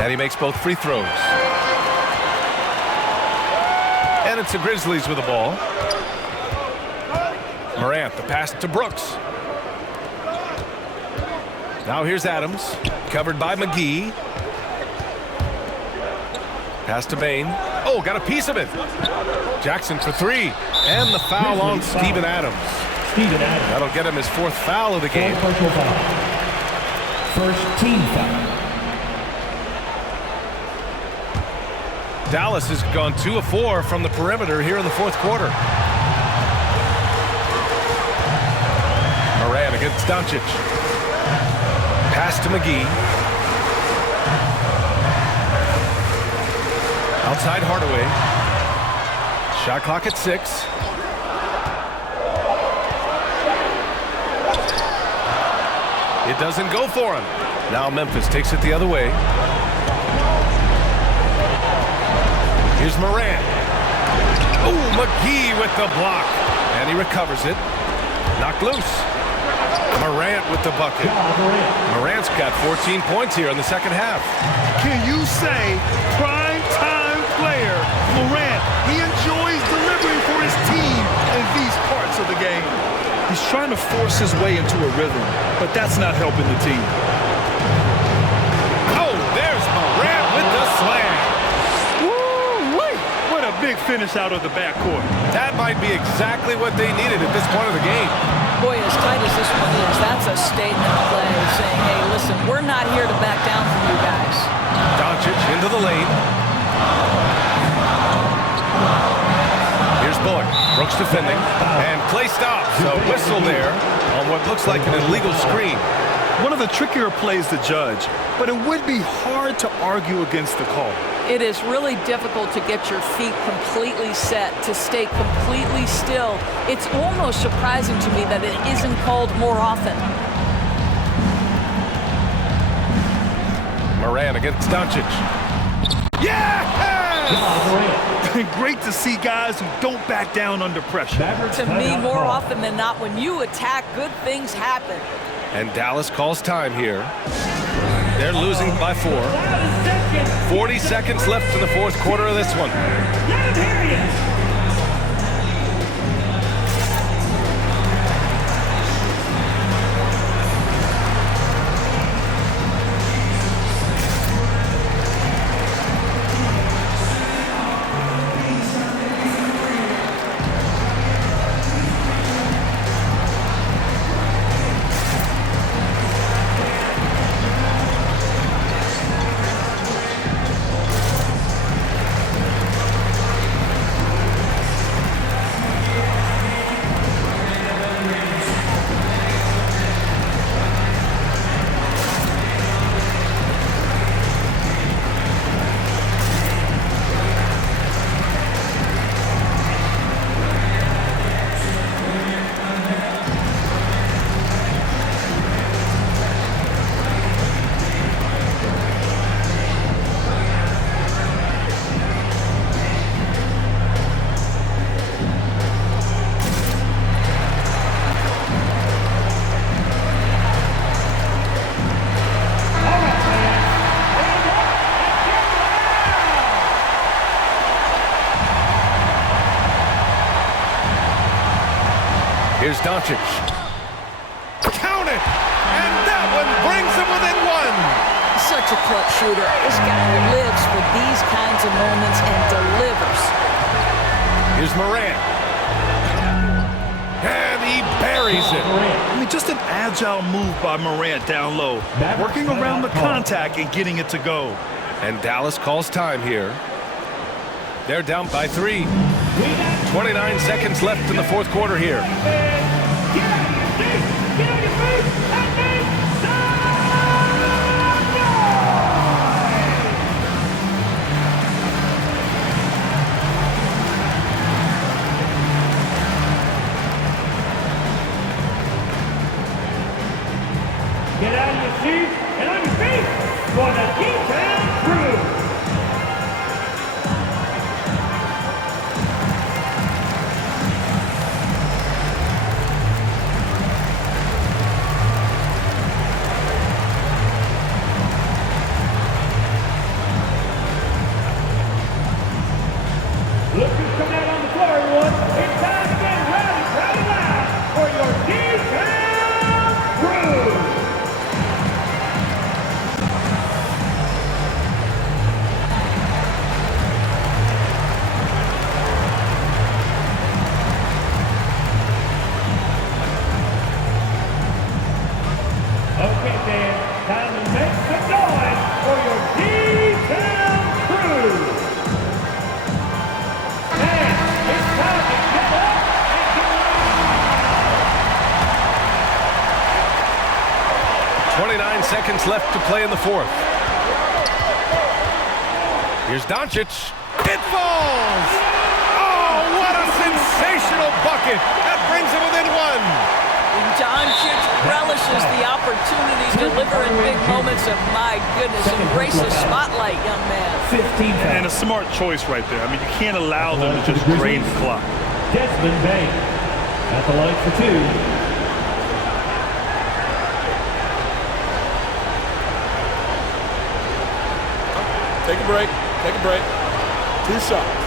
And he makes both free throws. And it's the Grizzlies with the ball. Morant, the pass to Brooks. Now here's Adams, covered by McGee. Pass to Bane. Oh, got a piece of it. Jackson for 3. And the foul on Steven Adams. That'll get him his 4th foul of the game. First team foul. Dallas has gone 2 of 4 from the perimeter here in the 4th quarter. Morant against Doncic. Pass to McGee. Outside Hardaway. Shot clock at 6. It doesn't go for him. Now Memphis takes it the other way. Here's Morant. Oh, McGee with the block. And he recovers it. Knocked loose. Morant with the bucket. Morant's got 14 points here in the second half. Can you say prime time player Morant? He enjoys delivering for his team in these parts of the game. He's trying to force his way into a rhythm, but that's not helping the team. Oh, there's Morant with the slam. Big finish out of the backcourt. That might be exactly what they needed at this point of the game. Boy, as tight as this one is, that's a statement play saying, hey, listen, we're not here to back down from you guys. Doncic in into the lane. Here's Bullock. Brooks defending. And Clay stops. A whistle there on what looks like an illegal screen. One of the trickier plays to judge, but it would be hard to argue against the call. It is really difficult to get your feet completely set, to stay completely still. It's almost surprising to me that it isn't called more often. Moran against Doncic. Yes! Great to see guys who don't back down under pressure. To me, more often than not, when you attack, good things happen. And Dallas calls time here. They're losing by 4. 40 seconds left in the fourth quarter of this one. Here's Doncic. Count it! And that one brings him within 1. Such a clutch shooter. This guy lives for these kinds of moments and delivers. Here's Moran. And he buries it. I mean, just an agile move by Morant down low, working around the contact and getting it to go. And Dallas calls time here. They're down by 3. 29 seconds left in the fourth quarter here. Get out of your seats and on your feet for the D-Town Crew. Look who's coming out on the floor, everyone. It's time to get rowdy loud for your D-Town Crew. Okay, fans, time to make some noise for your D-Town Crew. And it's time to get up and get ready. 29 seconds left to play in the fourth. Here's Doncic. It falls! Oh, what a sensational bucket! That brings him within 1. Doncic relishes the opportunity to deliver in big moments, and my goodness, embrace the spotlight, young man. And a smart choice right there. I mean, you can't allow them to just drain the clock. Desmond Bain at the line for 2. Take a break. Take a break. 2 shots.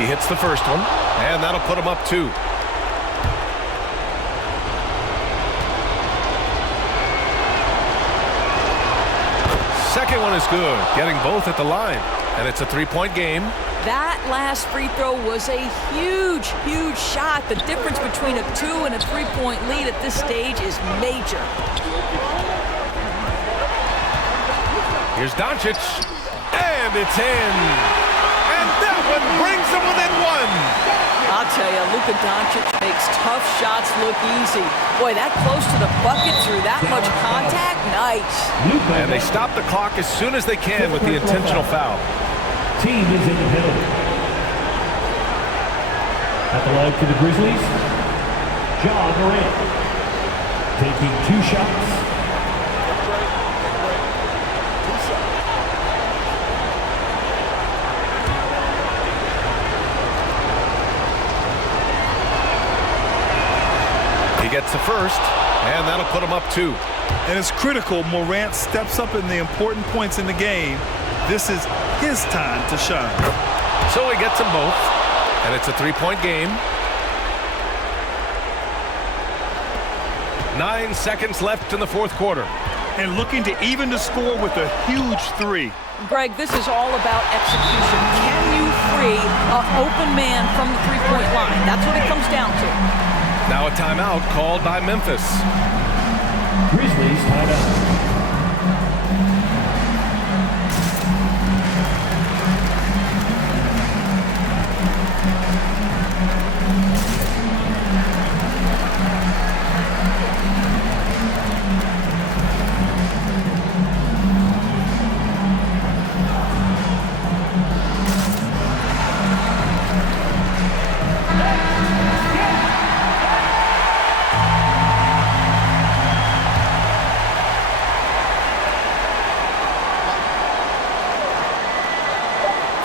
He hits the first one, and that'll put him up 2. Second one is good, getting both at the line. And it's a 3-point game. That last free throw was a huge, huge shot. The difference between a 2 and a 3-point lead at this stage is major. Here's Doncic, and it's in. And that one brings them within one. I'll tell you, Luka Doncic makes tough shots look easy. Boy, that close to the bucket through that much contact, nice. And they stop the clock as soon as they can with the intentional foul. Team is in the penalty. At the line for the Grizzlies, John Morant. Taking 2 shots. He gets the first, and that'll put him up 2. And it's critical Morant steps up in the important points in the game. This is his time to shine. So he gets them both, and it's a 3-point game. 9 seconds left in the 4th quarter. And looking to even the score with a huge 3. Greg, this is all about execution. Can you free an open man from the 3-point line? That's what it comes down to. Now a timeout called by Memphis. Grizzlies timeout.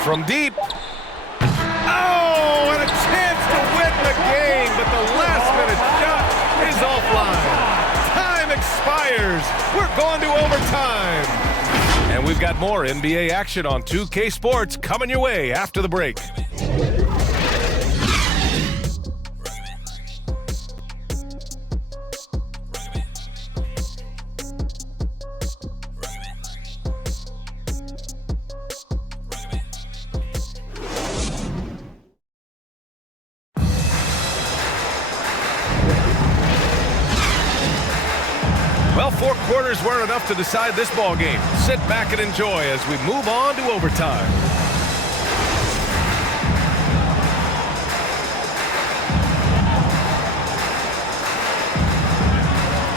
From deep. Oh, and a chance to win the game, but the last-minute shot is offline. Time expires. We're going to overtime. And we've got more NBA action on 2K Sports coming your way after the break. Well, 4 quarters weren't enough to decide this ball game. Sit back and enjoy as we move on to overtime.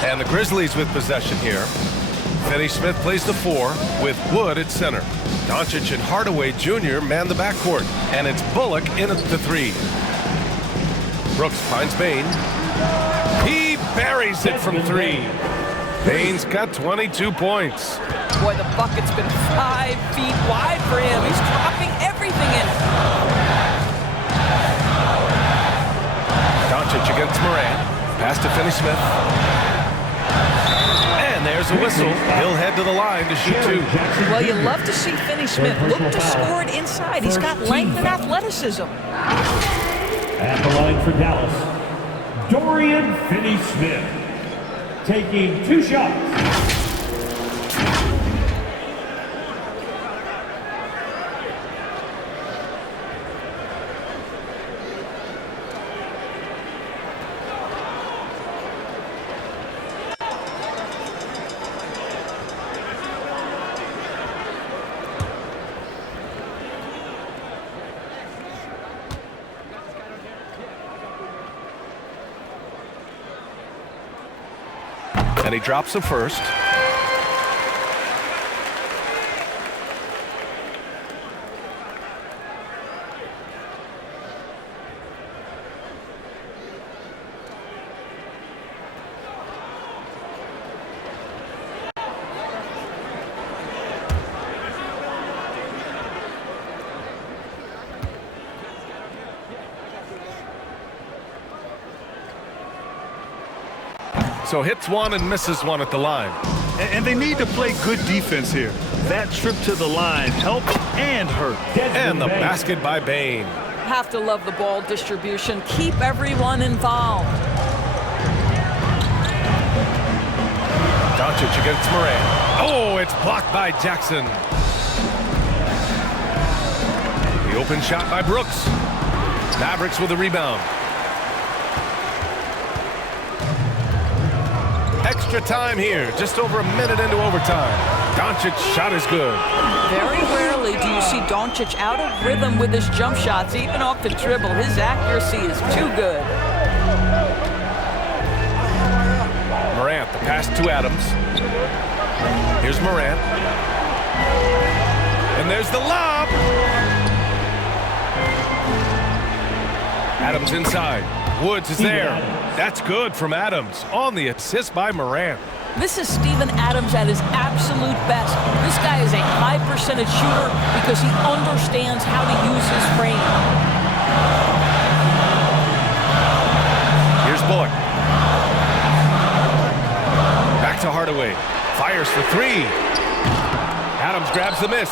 And the Grizzlies with possession here. Finney Smith plays the 4 with Wood at center. Doncic and Hardaway Jr. man the backcourt. And it's Bullock in at the 3. Brooks finds Bane. He buries it from 3. Bane's got 22 points. Boy, the bucket's been 5 feet wide for him. He's dropping everything in. Doncic against Morant. Pass to Finney Smith. And there's a whistle. He'll head to the line to shoot 2. Well, you love to see Finney Smith look to score it inside. He's got length and athleticism. At the line for Dallas, Dorian Finney-Smith. Taking 2 shots. And he drops the first. So hits one and misses one at the line. And they need to play good defense here. That trip to the line helped and hurt. And the basket by Bane. Have to love the ball distribution. Keep everyone involved. Doncic against Morant. Oh, it's blocked by Jackson. The open shot by Brooks. Mavericks with a rebound. Extra time here, just over a minute into overtime. Doncic's shot is good. Very rarely do you see Doncic out of rhythm with his jump shots, even off the dribble. His accuracy is too good. Morant, the pass to Adams. Here's Morant. And there's the lob. Adams inside. Woods is there. That's good from Adams on the assist by Morant. This is Steven Adams at his absolute best. This guy is a high percentage shooter because he understands how to use his frame. Here's Bullock. Back to Hardaway. Fires for three. Adams grabs the miss.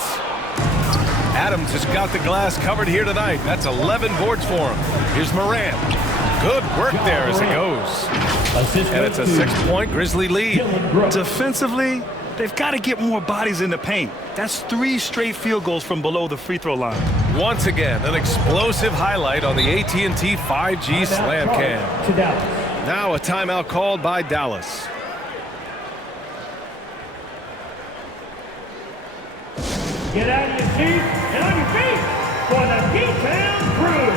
Adams has got the glass covered here tonight. That's 11 boards for him. Here's Morant. Good work there as it goes. And it's a 6-point Grizzly lead. Defensively, they've got to get more bodies in the paint. That's 3 straight field goals from below the free throw line. Once again, an explosive highlight on the AT&T 5G Slam Cam. Now a timeout called by Dallas. Get out of your seats and on your feet for the D-Town Crew.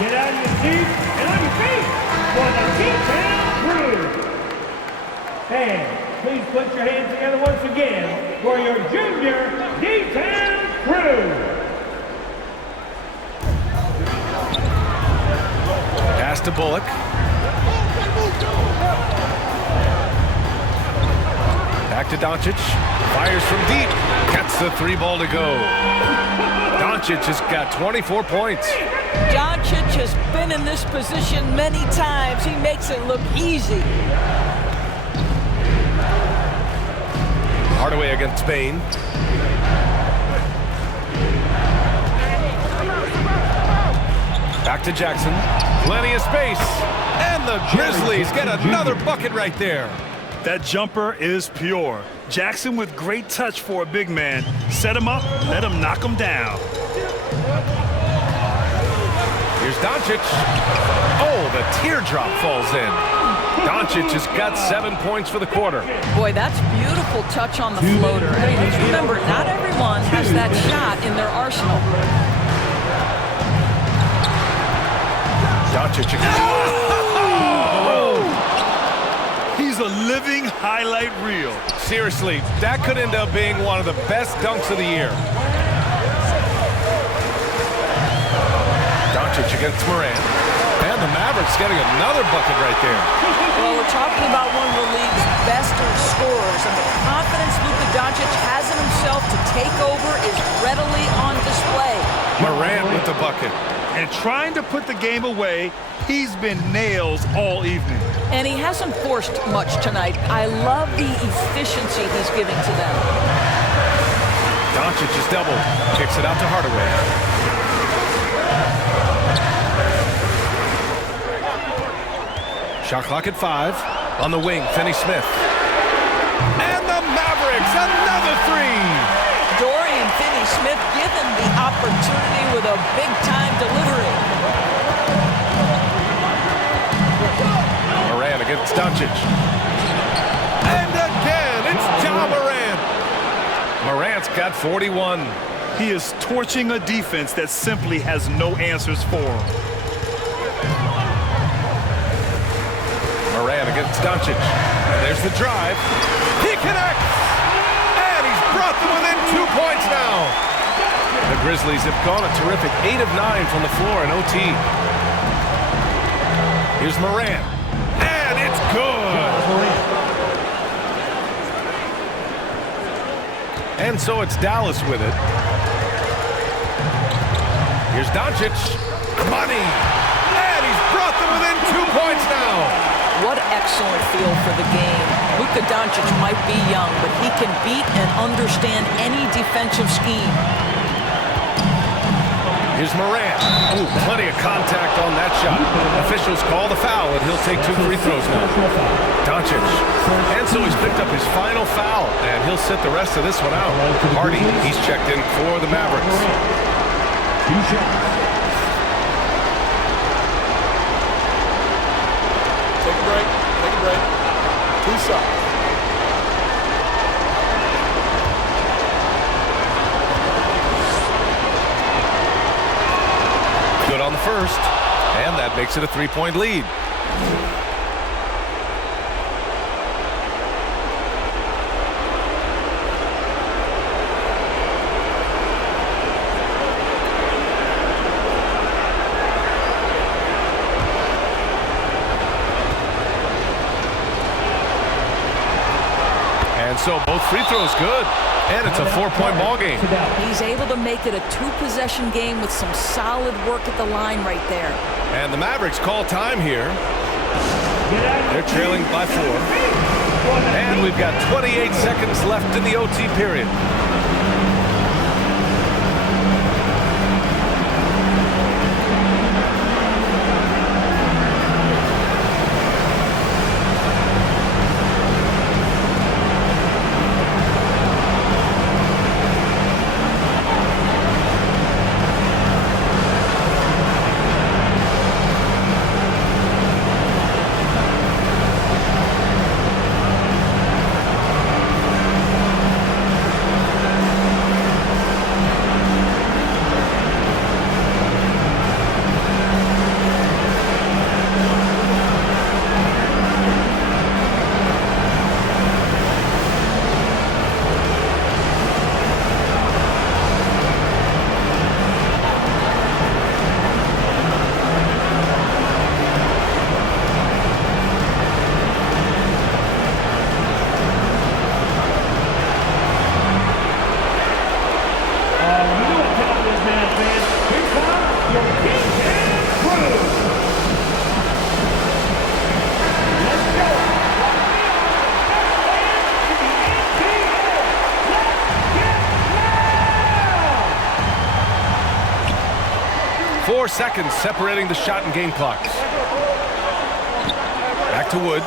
Get out of your seats and on your feet for the D-Town Crew. And please put your hands together once again for your junior D-Town Crew. Pass to Bullock. Back to Doncic. Fires from deep. Gets the 3 ball to go. Doncic has got 24 points. Doncic has been in this position many times. He makes it look easy. Hardaway against Spain. Back to Jackson. Plenty of space. And the Grizzlies get another bucket right there. That jumper is pure. Jackson with great touch for a big man. Set him up, let him knock him down. Here's Doncic. Oh, the teardrop falls in. Doncic has got 7 points for the quarter. Boy, that's beautiful touch on the floater. And remember, not everyone has that shot in their arsenal. Doncic again. He's a living highlight reel. Seriously, that could end up being one of the best dunks of the year. Doncic against Morant. And the Mavericks getting another bucket right there. Well, we're talking about one of the league's best scorers, and the confidence Luka Doncic has in himself to take over is readily on display. Morant with the bucket. And trying to put the game away, he's been nails all evening. And he hasn't forced much tonight. I love the efficiency he's giving to them. Doncic is doubled. Kicks it out to Hardaway. Shot clock at 5. On the wing, Finney-Smith. And the Mavericks, another 3. Dorian Finney-Smith given the opportunity with a big-time delivery. Morant against Doncic. got 41. He is torching a defense that simply has no answers for him. Moran against Doncic. There's the drive. He connects! And he's brought them within 2 points now. The Grizzlies have gone a terrific 8 of 9 from the floor in OT. Here's Moran. And it's good! And so it's Dallas with it. Here's Doncic. Money! And he's brought them within 2 points now. What excellent feel for the game. Luka Doncic might be young, but he can beat and understand any defensive scheme. Here's Moran. Ooh, plenty of contact on that shot. Officials call the foul, and he'll take 2 free throws now. Doncic. And so he's picked up his final foul, and he'll sit the rest of this one out. Hardy, he's checked in for the Mavericks. 2 shots. Take a break. Take a break. 2 shots. Good on the first, and that makes it a 3-point lead. And so both free throws good, and it's a 4-point ball game. He's able to make it a 2-possession game with some solid work at the line right there. And the Mavericks call time here. They're trailing by 4. And we've got 28 seconds left in the OT period. Seconds separating the shot and game clocks. Back to Wood.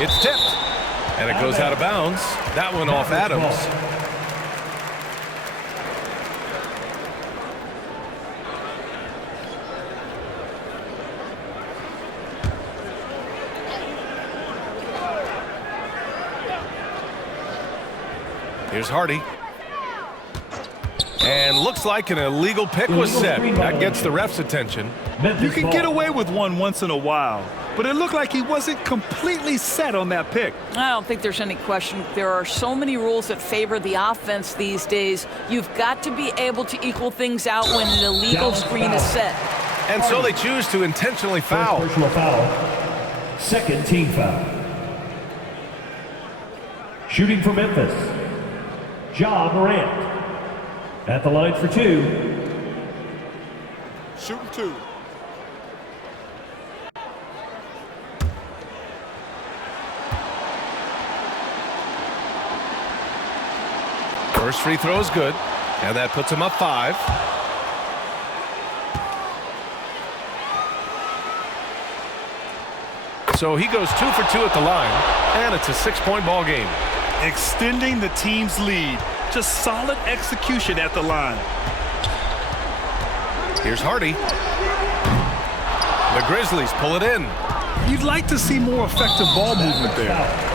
It's tipped, and it goes out of bounds. That one off Adams. Here's Hardy. And looks like an illegal pick was set. That gets the ref's attention. You can get away with one once in a while, but it looked like he wasn't completely set on that pick. I don't think there's any question. There are so many rules that favor the offense these days. You've got to be able to equal things out when an illegal screen is set. And so they choose to intentionally foul. First personal foul. Second team foul. Shooting for Memphis, Ja Morant. At the line for 2. Shooting 2. First free throw is good, and that puts him up 5. So he goes 2 for 2 at the line, and it's a 6-point ball game. Extending the team's lead. Just solid execution at the line. Here's Hardy. The Grizzlies pull it in. You'd like to see more effective ball movement there.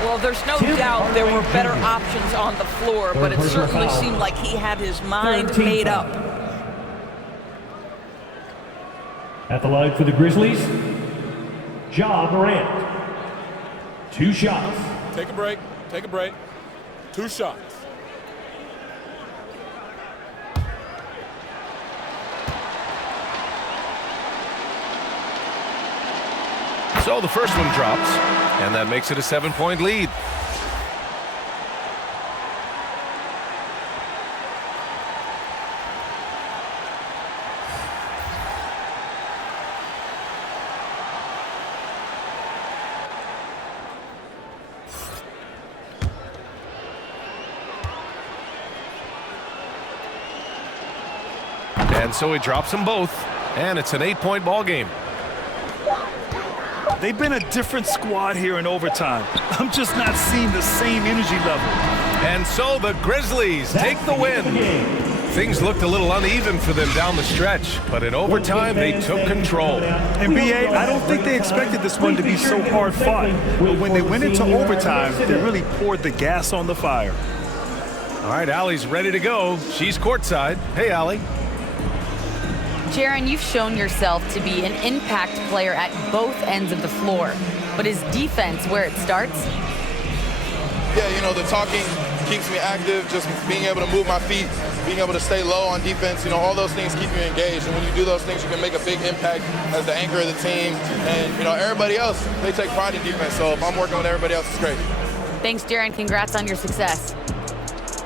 Well, there's no doubt there were better options on the floor, but it certainly seemed like he had his mind made up. At the line for the Grizzlies, Ja Morant. 2 shots. Take a break. Take a break. 2 shots. So the first one drops, and that makes it a 7-point lead. And so he drops them both, and it's an 8-point ball game. They've been a different squad here in overtime. I'm just not seeing the same energy level. And so the Grizzlies take the win. Things looked a little uneven for them down the stretch, but in overtime they took control. And BA, I don't think they expected this one to be so hard fought. But when they went into overtime, they really poured the gas on the fire. All right, Allie's ready to go. She's courtside. Hey, Allie. Jaron, you've shown yourself to be an impact player at both ends of the floor. But is defense where it starts? Yeah, you know, the talking keeps me active, just being able to move my feet, being able to stay low on defense, you know, all those things keep you engaged. And when you do those things, you can make a big impact as the anchor of the team. And, you know, everybody else, they take pride in defense. So if I'm working with everybody else, it's great. Thanks, Jaron. Congrats on your success.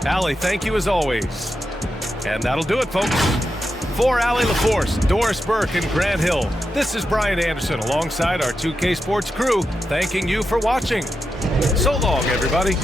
Allie, thank you as always. And that'll do it, folks. For Allie LaForce, Doris Burke, and Grant Hill, this is Brian Anderson alongside our 2K Sports crew, thanking you for watching. So long, everybody.